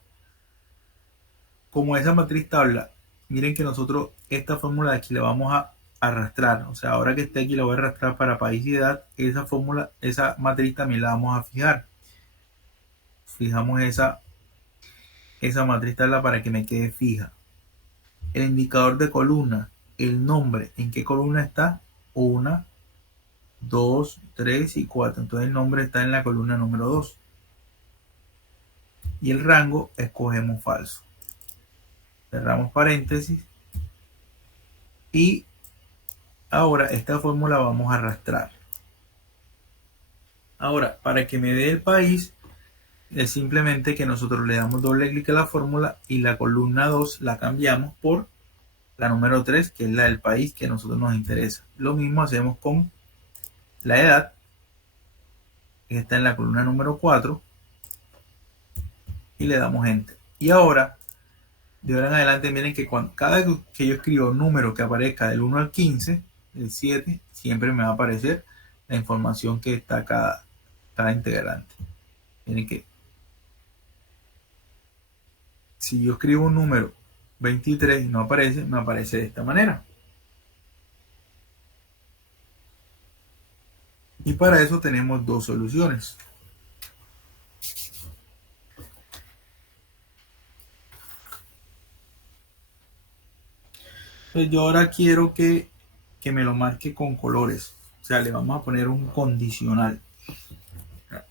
Como esa matriz tabla, miren que nosotros esta fórmula de aquí la vamos a arrastrar. O sea, ahora que esté aquí la voy a arrastrar para país y edad. Esa fórmula, esa matriz también la vamos a fijar. Fijamos esa matriz tabla para que me quede fija. El indicador de columna, el nombre, ¿en qué columna está? 1, 2, 3 y 4. Entonces el nombre está en la columna número 2. Y el rango escogemos falso. Cerramos paréntesis. Y ahora esta fórmula vamos a arrastrar. Ahora, para que me dé el país, es simplemente que nosotros le damos doble clic a la fórmula y la columna 2 la cambiamos por la número 3, que es la del país que a nosotros nos interesa. Lo mismo hacemos con la edad, que está en la columna número 4, y le damos enter. Y ahora, de ahora en adelante, miren que cada vez que yo escribo un número que aparezca del 1 al 15, del 7, siempre me va a aparecer la información que está cada integrante. Miren que si yo escribo un número 23 y no aparece, me aparece de esta manera. Y para eso tenemos dos soluciones. Entonces yo ahora quiero que me lo marque con colores. O sea, le vamos a poner un condicional,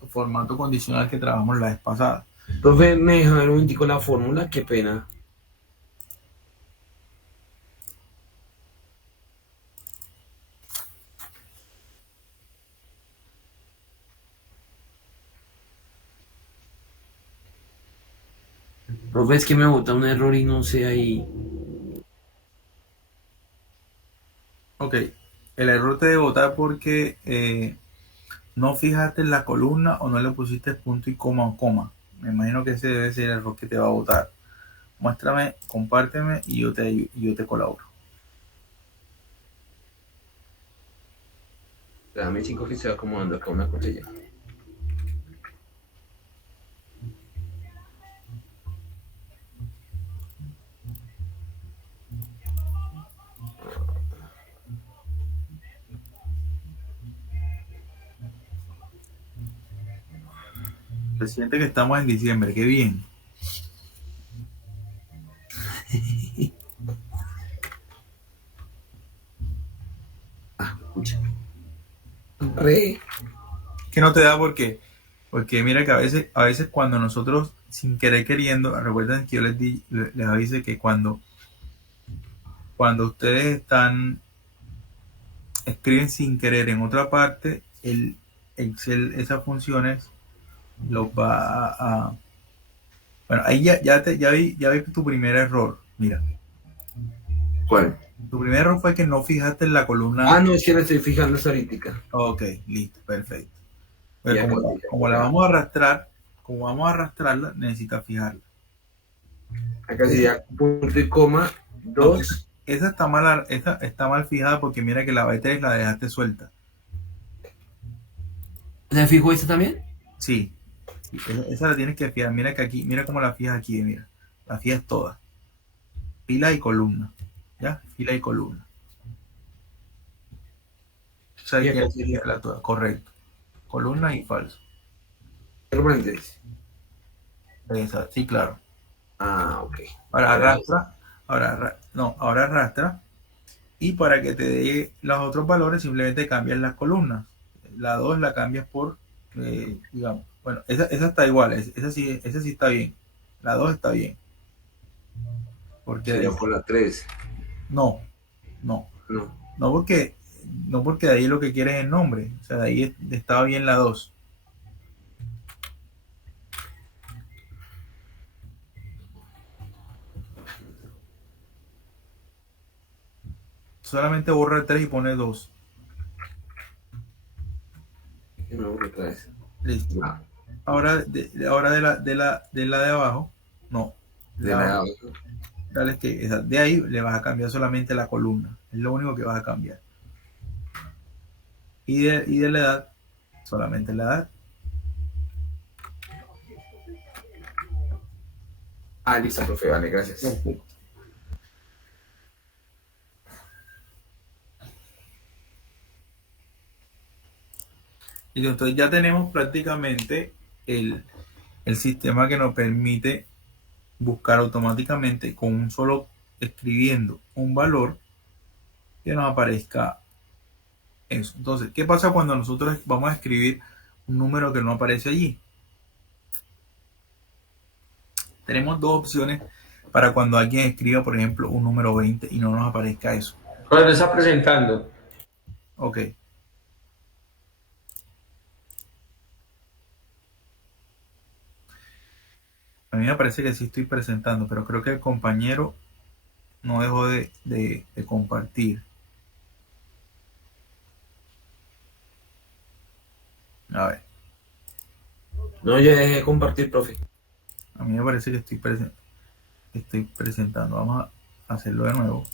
formato condicional que trabajamos la vez pasada. Profe, me deja ver un momentico la fórmula, qué pena. Profe, es que me bota un error y no sé ahí. Ok, el error te debe botar porque no fijaste en la columna o no le pusiste punto y coma o coma. Me imagino que ese debe ser el error que te va a botar. Muéstrame, compárteme y yo te colaboro. Dame 5 que estoy acomodando acá una cosilla. Se siente que estamos en diciembre, qué bien. Escucha. Re. Que no te da porque mira que a veces cuando nosotros sin querer queriendo, recuerden que yo les avisé que cuando ustedes escriben sin querer en otra parte, el Excel esas funciones los va bueno, ahí ya vi tu primer error. Mira, ¿Cuál? tu primer error fue que no fijaste en la columna. Ah, no, es que la estoy fijando hasta ahorita. Ok, listo, perfecto. Pero Ya casi, como la vamos a arrastrar, como vamos a arrastrarla, necesitas fijarla. acá sí, ya punto y coma, No, 2. esa está mal fijada porque mira que la B3 la dejaste suelta. ¿Se fijó esta también? Sí, esa la tienes que fijar. Mira que aquí, mira cómo la fijas aquí, mira. La fijas toda. Fila y columna. ¿Ya? Fila y columna. O sea, Y acá tienes que sería fijarla toda. Correcto. Columna y falso. paréntesis. Esa, sí, claro. Ah, ok. Ahora Ahora, arrastra. Ahora arrastra. Y para que te dé los otros valores, simplemente cambias las columnas. La 2 la cambias por, digamos, bueno, esa está igual, esa sí está bien. La 2 está bien. Porque sería por la 3. no, no, No. no porque, no porque de ahí lo que quieres es el nombre. O sea, de ahí estaba bien la 2. Solamente borra el 3 y pone 2. Y me borro otra vez. Listo. Ah, Ahora, ahora de la de abajo, no. de la. Dale que de ahí le vas a cambiar solamente la columna. Es lo único que vas a cambiar. Y de la edad, solamente la edad. Ah, listo, profe, vale, gracias. Y entonces ya tenemos prácticamente el sistema que nos permite buscar automáticamente con un solo escribiendo un valor que nos aparezca eso. Entonces, ¿qué pasa cuando nosotros vamos a escribir un número que no aparece allí? Tenemos dos opciones para cuando alguien escriba, por ejemplo, un número 20 y no nos aparezca eso. Cuando está presentando. Ok. A mí me parece que sí estoy presentando, pero creo que el compañero no dejó de compartir. A ver, No, ya dejé de compartir, profe. a mí me parece que estoy presentando. Vamos a hacerlo de nuevo.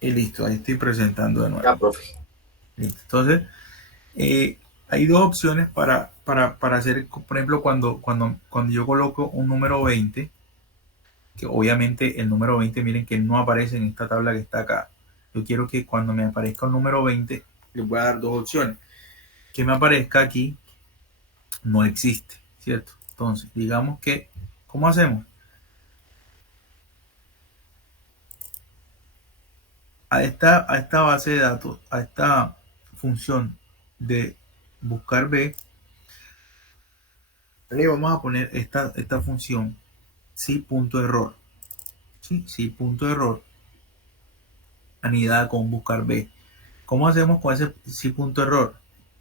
Y listo, ahí estoy presentando de nuevo. Ya, profe. Listo. Entonces, hay dos opciones para hacer, por ejemplo, cuando yo coloco un número 20, que obviamente el número 20, miren que no aparece en esta tabla que está acá. Yo quiero que cuando me aparezca el número 20, les voy a dar dos opciones. Que me aparezca aquí no existe, ¿cierto? Entonces, digamos que, ¿cómo hacemos? a esta base de datos, a esta función de buscar B, le vamos a poner esta función si.error. Si.error anidada con buscar B. ¿Cómo hacemos con ese si.error?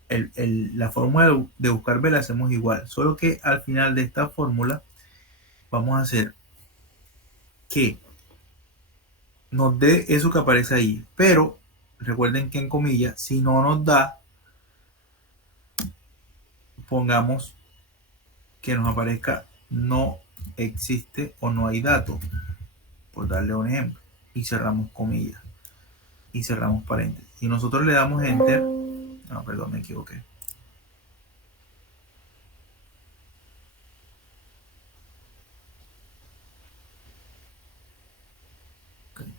La fórmula de buscar B la hacemos igual, solo que al final de esta fórmula vamos a hacer que nos dé eso que aparece ahí, pero recuerden que en comillas, si no nos da, pongamos que nos aparezca no existe o no hay dato, por darle un ejemplo, y cerramos comillas y cerramos paréntesis. Y nosotros le damos enter, no, perdón, me equivoqué. Okay.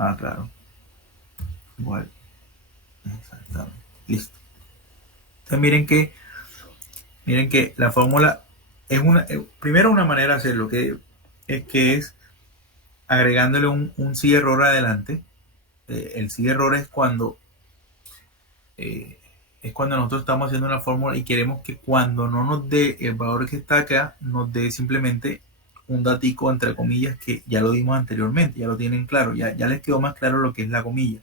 Ah, claro. Igual. Exactamente. Listo. Entonces miren que la fórmula es primero una manera de hacerlo, que es agregándole un sí error adelante. El sí error es cuando nosotros estamos haciendo una fórmula y queremos que cuando no nos dé el valor que está acá, nos dé simplemente un datico entre comillas que ya lo dimos anteriormente, ya lo tienen claro, ya les quedó más claro lo que es la comilla.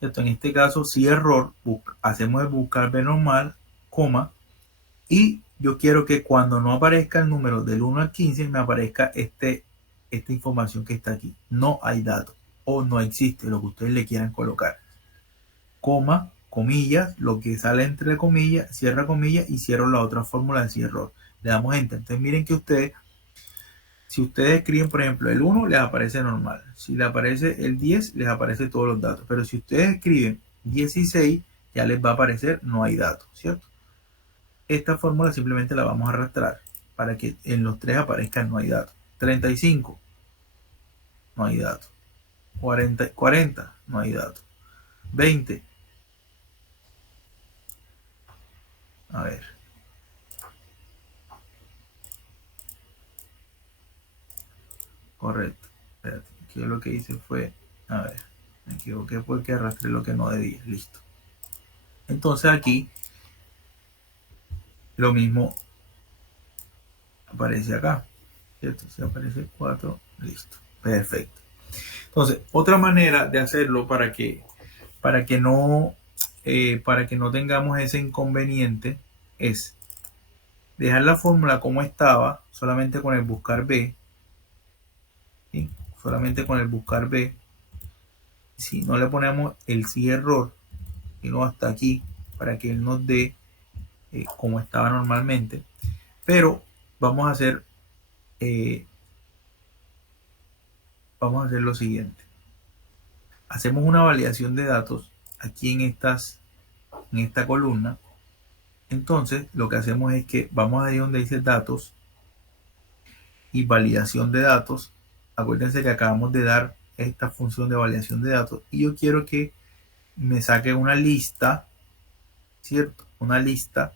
En este caso, si error, hacemos el buscar B normal, coma, y yo quiero que cuando no aparezca el número del 1 al 15 me aparezca esta información que está aquí. No hay datos o no existe, lo que ustedes le quieran colocar. Coma, comillas, lo que sale entre comillas, cierra comillas y cierro la otra fórmula de si error. Le damos enter. Entonces miren que si ustedes escriben, por ejemplo, el 1 les aparece normal. Si les aparece el 10, les aparece todos los datos. Pero si ustedes escriben 16, ya les va a aparecer no hay datos, ¿cierto? Esta fórmula simplemente la vamos a arrastrar para que en los 3 aparezcan no hay datos. 35, no hay datos. 40, no hay datos. 20, a ver. Correcto. Espérate, aquí lo que hice fue, a ver, me equivoqué porque arrastré lo que no debía. Listo. Entonces aquí lo mismo aparece acá, ¿cierto? Si aparece 4, listo. Perfecto. Entonces, otra manera de hacerlo para que no tengamos ese inconveniente es dejar la fórmula como estaba, solamente con el buscar B, ¿sí? Solamente con el buscar B. Si no le ponemos el sí error, sino hasta aquí, para que él nos dé como estaba normalmente. Pero vamos a hacer lo siguiente. Hacemos una validación de datos aquí en esta columna. Entonces lo que hacemos es que vamos ahí donde dice datos y validación de datos. Acuérdense que acabamos de dar esta función de validación de datos y yo quiero que me saque una lista, ¿cierto? Una lista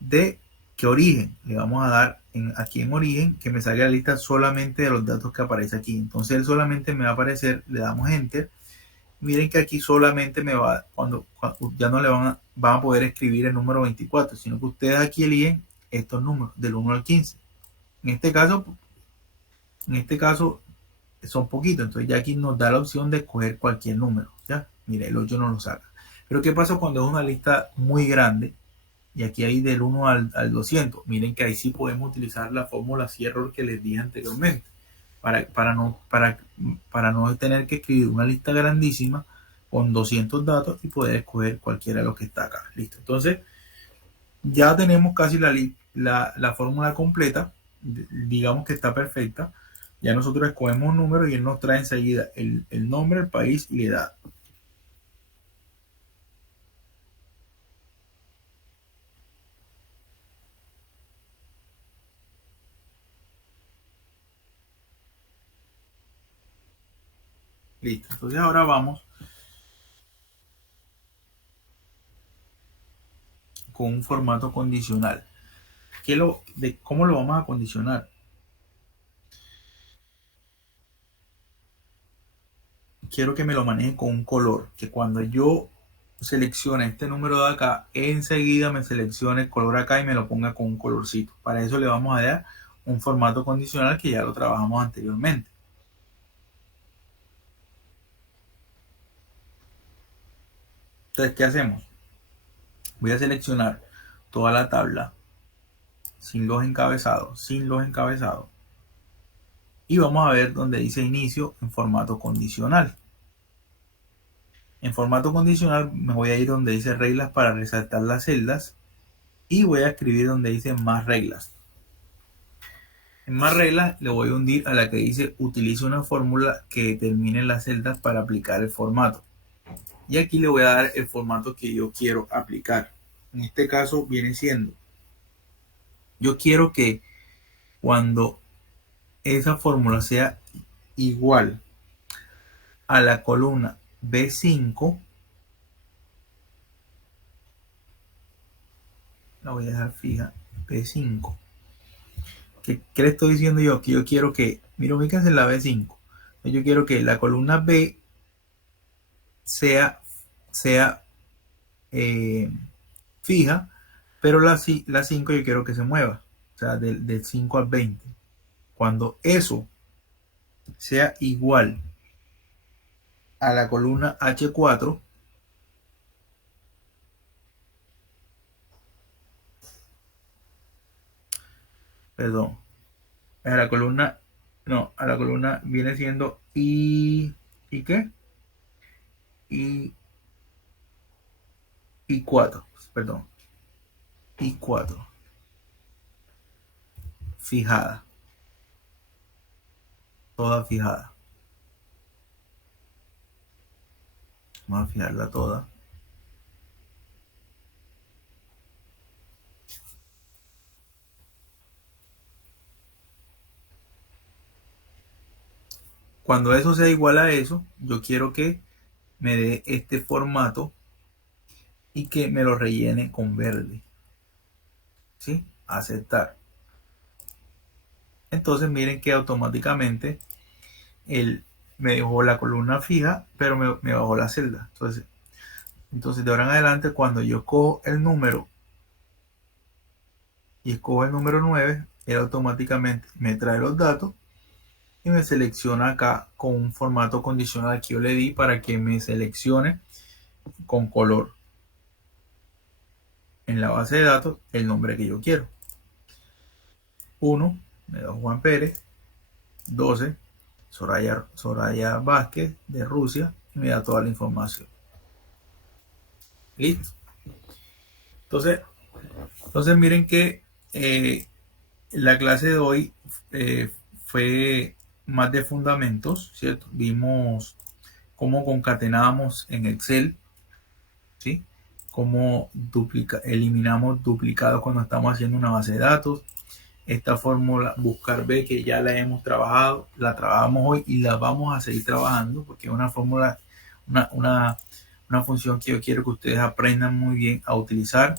de qué origen. Le vamos a dar aquí en origen que me salga la lista solamente de los datos que aparece aquí. Entonces él solamente me va a aparecer, le damos enter. Miren que aquí solamente me va, cuando ya no le van a poder escribir el número 24, sino que ustedes aquí eligen estos números del 1 al 15. En este caso son poquitos, entonces ya aquí nos da la opción de escoger cualquier número, ¿ya? Mire, el 8 no lo saca. Pero ¿qué pasa cuando es una lista muy grande? Y aquí hay del 1 al 200. Miren que ahí sí podemos utilizar la fórmula si error que les dije anteriormente. Para no tener que escribir una lista grandísima con 200 datos y poder escoger cualquiera de los que está acá. Listo. Entonces, ya tenemos casi la fórmula completa. Digamos que está perfecta. Ya nosotros escogemos un número y él nos trae enseguida el nombre, el país y la edad. Listo. Entonces ahora vamos con un formato condicional. ¿Cómo lo vamos a condicionar? Quiero que me lo maneje con un color, que cuando yo seleccione este número de acá, enseguida me seleccione el color acá y me lo ponga con un colorcito. Para eso le vamos a dar un formato condicional que ya lo trabajamos anteriormente. Entonces, ¿qué hacemos? Voy a seleccionar toda la tabla sin los encabezados, y vamos a ver donde dice inicio en formato condicional. En formato condicional me voy a ir donde dice reglas para resaltar las celdas y voy a escribir donde dice más reglas. En más reglas le voy a hundir a la que dice utiliza una fórmula que determine las celdas para aplicar el formato. Y aquí le voy a dar el formato que yo quiero aplicar. En este caso viene siendo, yo quiero que cuando esa fórmula sea igual a la columna B5, la voy a dejar fija, B5. ¿Qué le estoy diciendo yo? Que yo quiero que, mira, ubíquense en la B5. Yo quiero que la columna B sea fija, pero la 5 yo quiero que se mueva. O sea, del 5 al 20. Cuando eso sea igual a la columna H4, perdón, a la columna, no, a la columna viene siendo ¿y qué? I4, perdón, I4, fijada, toda fijada. Vamos a fijarla toda. Cuando eso sea igual a eso, yo quiero que me dé este formato y que me lo rellene con verde. ¿Sí? Aceptar. Entonces miren que automáticamente él me dejó la columna fija, pero me bajó la celda. Entonces de ahora en adelante, cuando yo cojo el número y escojo el número 9, él automáticamente me trae los datos y me selecciona acá con un formato condicional que yo le di para que me seleccione con color en la base de datos el nombre que yo quiero. 1, me da Juan Pérez. 12, Soraya Vázquez de Rusia, y me da toda la información. Listo. Entonces miren que la clase de hoy fue más de fundamentos, ¿cierto? Vimos cómo concatenábamos en Excel, ¿sí? Cómo eliminamos duplicados cuando estamos haciendo una base de datos. Esta fórmula buscar B, que ya la hemos trabajado, la trabajamos hoy y la vamos a seguir trabajando porque es una fórmula, una función que yo quiero que ustedes aprendan muy bien a utilizar.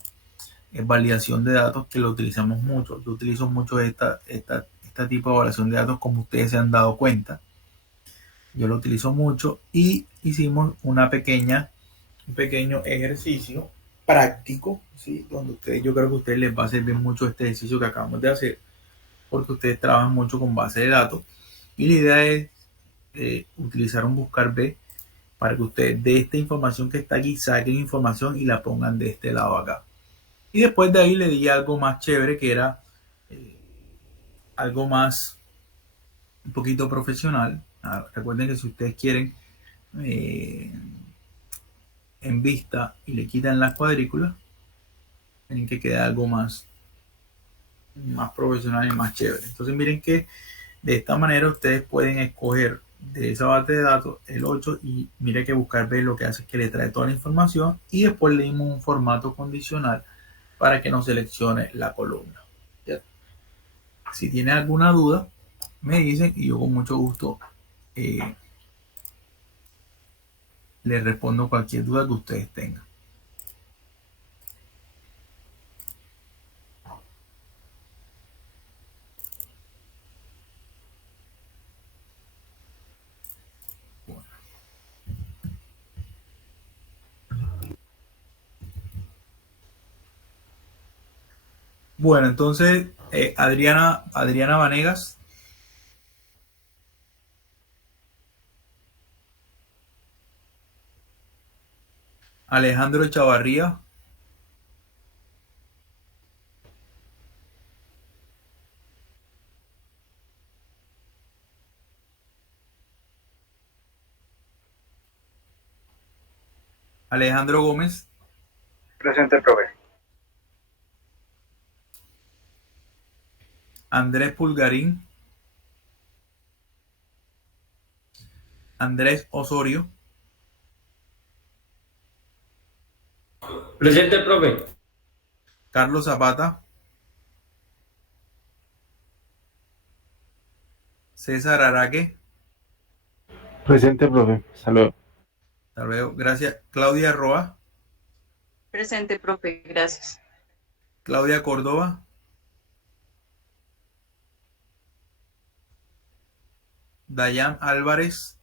Es validación de datos, que lo utilizamos mucho. Yo utilizo mucho este tipo de validación de datos, como ustedes se han dado cuenta. Yo lo utilizo mucho y hicimos un pequeño ejercicio práctico, ¿sí? Donde yo creo que a ustedes les va a servir mucho este ejercicio que acabamos de hacer, porque ustedes trabajan mucho con base de datos y la idea es utilizar un buscar B para que ustedes de esta información que está aquí saquen información y la pongan de este lado acá. Y después de ahí le di algo más chévere, que era algo más un poquito profesional. Recuerden que si ustedes quieren en vista y le quitan las cuadrículas, tienen que quedar algo más profesional y más chévere. Entonces miren que de esta manera ustedes pueden escoger de esa base de datos el 8 y miren que buscar B lo que hace es que le trae toda la información y después le dimos un formato condicional para que nos seleccione la columna. ¿Ya? Si tienen alguna duda me dicen y yo con mucho gusto les respondo cualquier duda que ustedes tengan. Bueno, entonces, Adriana Vanegas, Alejandro Chavarría, Alejandro Gómez, Presente, profe. Andrés Pulgarín, Andrés Osorio, Presente, profe. Carlos Zapata, César Araque, Presente, profe. Saludos. hasta luego, gracias, Claudia Roa, Presente, profe, gracias. Claudia Córdoba, Dayan Álvarez,